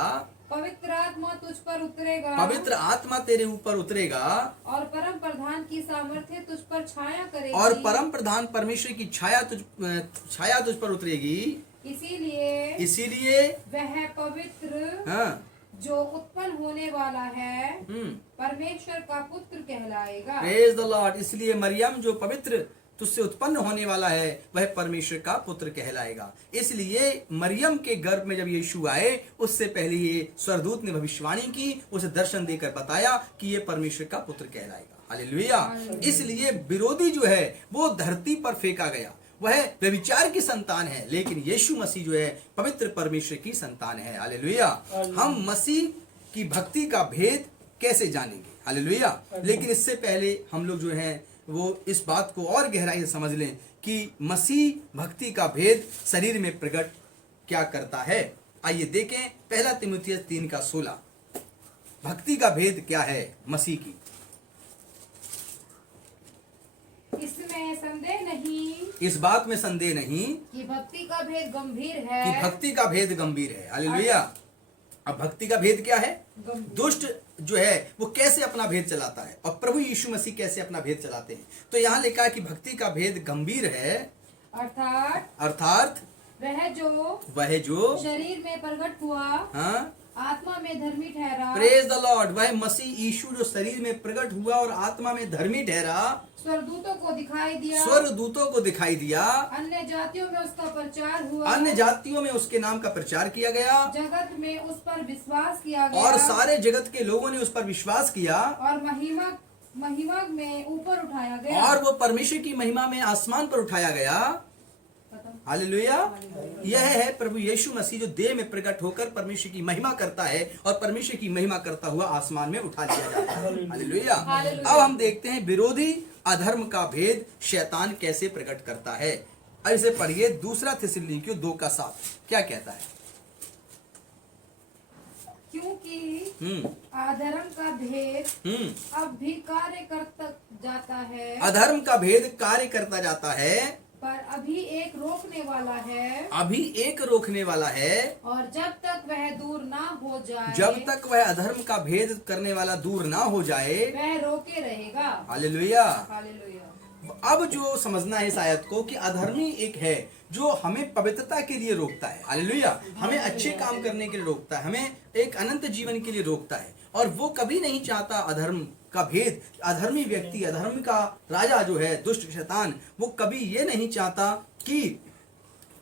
पवित्र आत्मा तुझ पर उतरेगा, पवित्र आत्मा तेरे ऊपर उतरेगा, और परम प्रधान की सामर्थ्य तुझ पर छाया करेगी, और परम प्रधान परमेश्वर की छाया तुझ पर उतरेगी। इसीलिए वह पवित्र, हाँ, जो उत्पन्न होने वाला है, परमेश्वर का पुत्र कहलाएगा। Praise the Lord. इसलिए मरियम, जो पवित्र तुझसे उत्पन्न होने वाला है, वह परमेश्वर का पुत्र कहलाएगा। इसलिए मरियम के गर्भ में जब यीशु आए, उससे पहले ये स्वर्गदूत ने भविष्यवाणी की, उसे दर्शन देकर बताया कि ये परमेश्वर का पुत्र कहलाएगा। हालेलुया। इसलिए विरोधी जो है वो धरती पर फेंका गया, वह व्यभिचार की संतान है, लेकिन यीशु मसीह जो है पवित्र परमेश्वर की संतान है। हालेलुया। हम मसीह की भक्ति का भेद कैसे जानेंगे? हालेलुया। लेकिन इससे पहले हम लोग जो है वो इस बात को और गहराई से समझ लें कि मसीह भक्ति का भेद शरीर में प्रकट क्या करता है। आइए देखें 1 तीमुथियुस 3:16। भक्ति का भेद क्या है मसीह की? इसमें संदेह नहीं, इस बात में संदेह नहीं कि भक्ति का भेद गंभीर है, कि भक्ति का भेद गंभीर है। हालेलुया। अब भक्ति का भेद क्या है? दुष्ट जो है वो कैसे अपना भेद चलाता है, और प्रभु यीशु मसीह कैसे अपना भेद चलाते हैं। तो यहाँ लिखा है कि भक्ति का भेद गंभीर है, अर्थात वह जो शरीर में प्रकट हुआ, हाँ, आत्मा में धर्मी ठहरा। Praise the Lord. वह मसीह यीशु जो शरीर में प्रकट हुआ और आत्मा में धर्मी ठहरा, स्वर्गदूतों को दिखाई दिया, अन्य जातियों में उसका प्रचार हुआ, अन्य जातियों में उसके नाम का प्रचार किया गया, जगत में उस पर विश्वास किया गया, और सारे जगत के लोगों ने उस पर विश्वास किया, और महिमा में ऊपर उठाया गया, और वो परमेश्वर की महिमा में आसमान पर उठाया गया। हालेलुया। यह है प्रभु यीशु मसीह जो देह में प्रकट होकर परमेश्वर की महिमा करता है, और परमेश्वर की महिमा करता हुआ आसमान में उठा लिया जाता है। हालेलुया। अब हम देखते हैं विरोधी अधर्म का भेद शैतान कैसे प्रकट करता है। ऐसे पढ़िए 2 थिस्सलुनीकियों 2:7 क्या कहता है? क्योंकि अधर्म का भेद अब भी कार्य करता जाता है, अधर्म का भेद कार्य करता जाता है, पर अभी एक रोकने वाला है, और जब तक वह दूर ना हो जाए, जब तक वह अधर्म का भेद करने वाला दूर ना हो जाए, वह रोके रहेगा। हालेलुया। हालेलुया। अब जो समझना है इस आयत को कि अधर्मी एक है जो हमें पवित्रता के लिए रोकता है। हालेलुया। हमें अच्छे काम करने के लिए रोकता है, हमें एक अनंत जीवन के लिए रोकता है, और वो कभी नहीं चाहता अधर्म का भेद। अधर्मी व्यक्ति, अधर्म का राजा जो है दुष्ट शैतान, वो कभी ये नहीं चाहता कि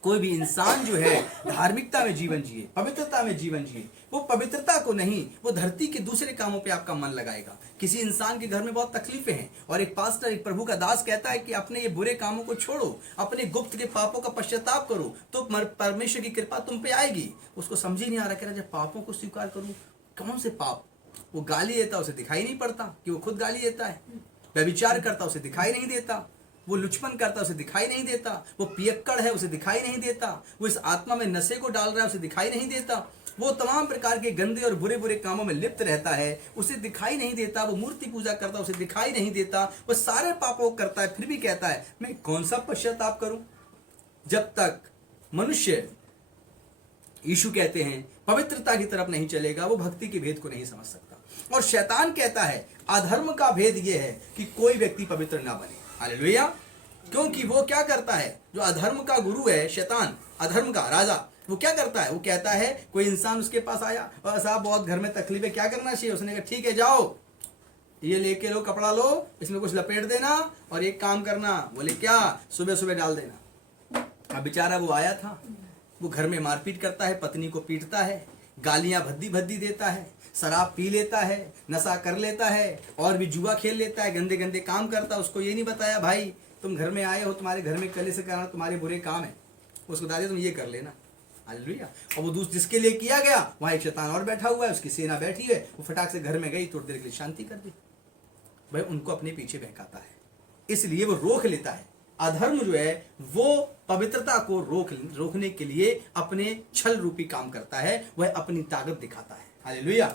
कोई भी इंसान जो है धार्मिकता में जीवन जिए, पवित्रता में जीवन जिए, वो पवित्रता को नहीं, वो धरती के दूसरे कामों पे आपका मन लगाएगा। किसी इंसान के घर में बहुत तकलीफें हैं और एक पास्टर, एक प्रभु का दास कहता है कि अपने ये बुरे कामों को छोड़ो, अपने गुप्त के पापों का पश्चाताप करो तो परमेश्वर की कृपा तुम पे आएगी। उसको समझ ही नहीं आ रहा, कह रहा जब पापों को स्वीकार करूं, कौन से पाप? वो गाली देता, उसे दिखाई नहीं पड़ता कि वो खुद गाली देता है। व्यभिचार करता, उसे दिखाई नहीं देता। वो लुचपन करता, उसे दिखाई नहीं देता। वो पियक्कड़ है, उसे दिखाई नहीं देता। वो इस आत्मा में नशे को डाल रहा है, उसे दिखाई नहीं देता। वो तमाम प्रकार के गंदे और बुरे बुरे कामों में लिप्त रहता है, उसे दिखाई नहीं देता। वो मूर्ति पूजा करता, उसे दिखाई नहीं देता। वो सारे पापों को करता है, फिर भी कहता है मैं कौन सा पश्चाताप करूं? जब तक मनुष्य, यीशु कहते हैं, पवित्रता की तरफ नहीं चलेगा, वो भक्ति के भेद को नहीं समझ सकता। और शैतान कहता है अधर्म का भेद यह है कि कोई व्यक्ति पवित्र ना बने। हालेलुया। क्योंकि वो क्या करता है, जो अधर्म का गुरु है शैतान, अधर्म का राजा, वो क्या करता है? वो कहता है कोई इंसान उसके पास आया और साहब बहुत घर में तकलीफ है, क्या करना चाहिए? उसने कहा ठीक है जाओ, ये लेके लो, कपड़ा लो, इसमें कुछ लपेट देना और एक काम करना। बोले क्या? सुबह सुबह डाल देना। अब बेचारा वो आया था, वो घर में मारपीट करता है, पत्नी को पीटता है, गालियां भद्दी भद्दी देता है, शराब पी लेता है, नशा कर लेता है और भी जुआ खेल लेता है, गंदे गंदे काम करता है। उसको ये नहीं बताया भाई तुम घर में आए हो, तुम्हारे घर में कल से करना तुम्हारे बुरे काम है, उसको बता दिया तुम ये कर लेना। हालेलुया। और वो दूसरे जिसके लिए किया गया वहां एक शैतान और बैठा हुआ है, उसकी सेना बैठी है, वो फटाक से घर में गई, थोड़ी देर के लिए शांति कर दी। भाई उनको अपने पीछे बहकाता है, इसलिए वो रोक लेता है। अधर्म जो है वो पवित्रता को रोकने के लिए अपने छल रूपी काम करता है, वह अपनी ताकत दिखाता है। हालेलुया।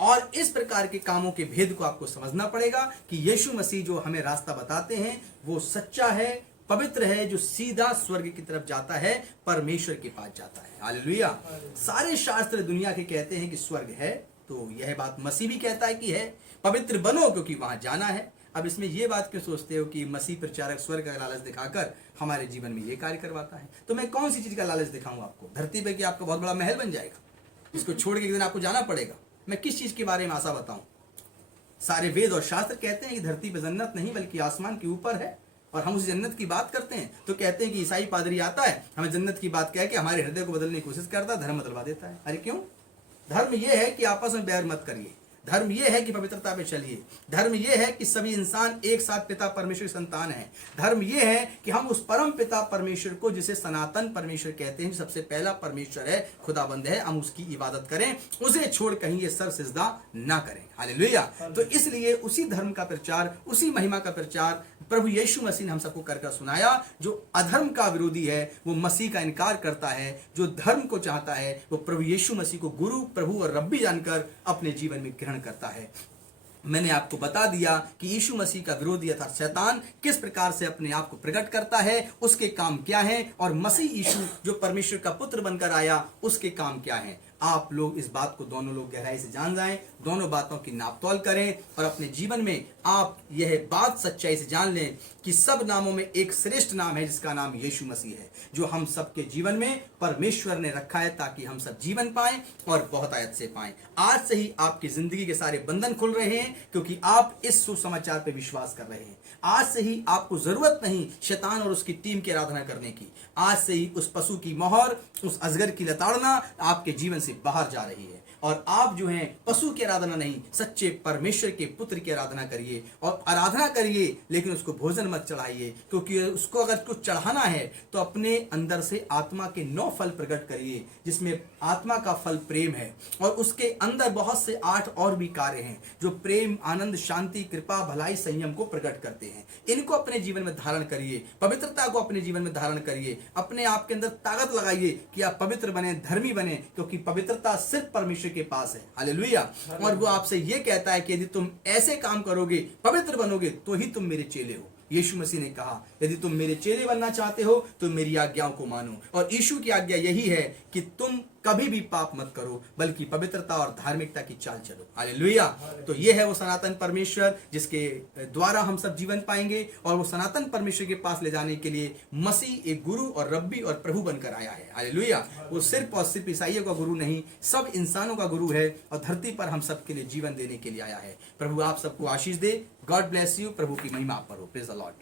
और इस प्रकार के कामों के भेद को आपको समझना पड़ेगा कि यीशु मसीह जो हमें रास्ता बताते हैं वो सच्चा है, पवित्र है, जो सीधा स्वर्ग की तरफ जाता है, परमेश्वर के पास जाता है। हालेलुया। सारे शास्त्र दुनिया के कहते हैं कि स्वर्ग है, तो यह बात मसीह भी कहता है कि है, पवित्र बनो क्योंकि वहां जाना है। अब इसमें यह बात क्यों सोचते हो कि मसीह प्रचारक स्वर्ग का लालच दिखाकर हमारे जीवन में ये कार्य करवाता है? तो मैं कौन सी चीज का लालच दिखाऊं आपको? धरती पे कि आपका बहुत बड़ा महल बन जाएगा, इसको छोड़ के एक दिन आपको जाना पड़ेगा? मैं किस चीज के बारे में आशा बताऊं? सारे वेद और शास्त्र कहते हैं कि धरती पे जन्नत नहीं बल्कि आसमान के ऊपर है, और हम उस जन्नत की बात करते हैं तो कहते हैं कि ईसाई पादरी आता है, हमें जन्नत की बात कह के हमारे हृदय को बदलने की कोशिश करता है, धर्म बदलवा देता है। अरे क्यों? धर्म यह है कि आपस में बैर मत करिए, धर्म यह है कि पवित्रता पे चलिए, धर्म यह है कि सभी इंसान एक साथ पिता परमेश्वर की संतान है, धर्म यह है कि हम उस परम पिता परमेश्वर को, जिसे सनातन परमेश्वर कहते हैं, सबसे पहला परमेश्वर है, खुदाबंद है, हम उसकी इबादत करें, उसे छोड़ कहीं ये सर सिजदा ना करें। हालेलुया। तो इसलिए उसी धर्म का प्रचार, उसी महिमा का प्रचार प्रभु यीशु मसीह ने हम सबको करके सुनाया। जो अधर्म का विरोधी है वो मसीह का इनकार करता है, जो धर्म को चाहता है वो प्रभु यीशु मसीह को गुरु, प्रभु और रब्बी जानकर अपने जीवन में ग्रहण करता है। मैंने आपको बता दिया कि यीशु मसीह का विरोधी अर्थात शैतान किस प्रकार से अपने आप को प्रकट करता है, उसके काम क्या है, और मसीह यीशु जो परमेश्वर का पुत्र बनकर आया उसके काम क्या है। आप लोग इस बात को दोनों लोग गहराई से जान जाएं, दोनों बातों की नापतोल करें और अपने जीवन में आप यह बात सच्चाई से जान लें कि सब नामों में एक श्रेष्ठ नाम है जिसका नाम यीशु मसीह है, जो हम सबके जीवन में परमेश्वर ने रखा है ताकि हम सब जीवन पाएं और बहुत आयत से पाएं। आज से ही आपकी जिंदगी के सारे बंधन खुल रहे हैं क्योंकि आप इस सुसमाचार पर विश्वास कर रहे हैं। आज से ही आपको जरूरत नहीं शैतान और उसकी टीम की आराधना करने की। आज से ही उस पशु की मोहर, उस अजगर की लताड़ना आपके जीवन से बाहर जा रही है और आप जो हैं पशु की आराधना नहीं, सच्चे परमेश्वर के पुत्र की आराधना करिए। और आराधना करिए लेकिन उसको भोजन मत चढ़ाइए, क्योंकि उसको अगर कुछ चढ़ाना है तो अपने अंदर से आत्मा के 9 फल प्रकट करिए, जिसमें आत्मा का फल प्रेम है और उसके अंदर बहुत से 8 और भी कार्य हैं जो प्रेम, आनंद, शांति, कृपा, भलाई, संयम को प्रकट करते हैं। इनको अपने जीवन में धारण करिए, पवित्रता को अपने जीवन में धारण करिए, अपने आप के अंदर ताकत लगाइए कि आप पवित्र बने, धर्मी बने, क्योंकि पवित्रता सिर्फ परमेश्वर के पास है। हालेलुया। और वो आपसे ये कहता है कि यदि तुम ऐसे काम करोगे, पवित्र बनोगे, तो ही तुम मेरे चेले हो। यीशु मसीह ने कहा यदि तुम मेरे चेले बनना चाहते हो तो मेरी आज्ञाओं को मानो। और यीशु की आज्ञा यही है कि तुम कभी भी पाप मत करो बल्कि पवित्रता और धार्मिकता की चाल चलो। हालेलुया। तो ये है वो सनातन परमेश्वर जिसके द्वारा हम सब जीवन पाएंगे, और वो सनातन परमेश्वर के पास ले जाने के लिए मसीह एक गुरु और रब्बी और प्रभु बनकर आया है। हालेलुया। वो सिर्फ और सिर्फ ईसाइयों का गुरु नहीं, सब इंसानों का गुरु है और धरती पर हम सबके लिए जीवन देने के लिए आया है। प्रभु आप सबको आशीष दे। God bless you. प्रभु की महिमा आप पर हो। Praise the Lord.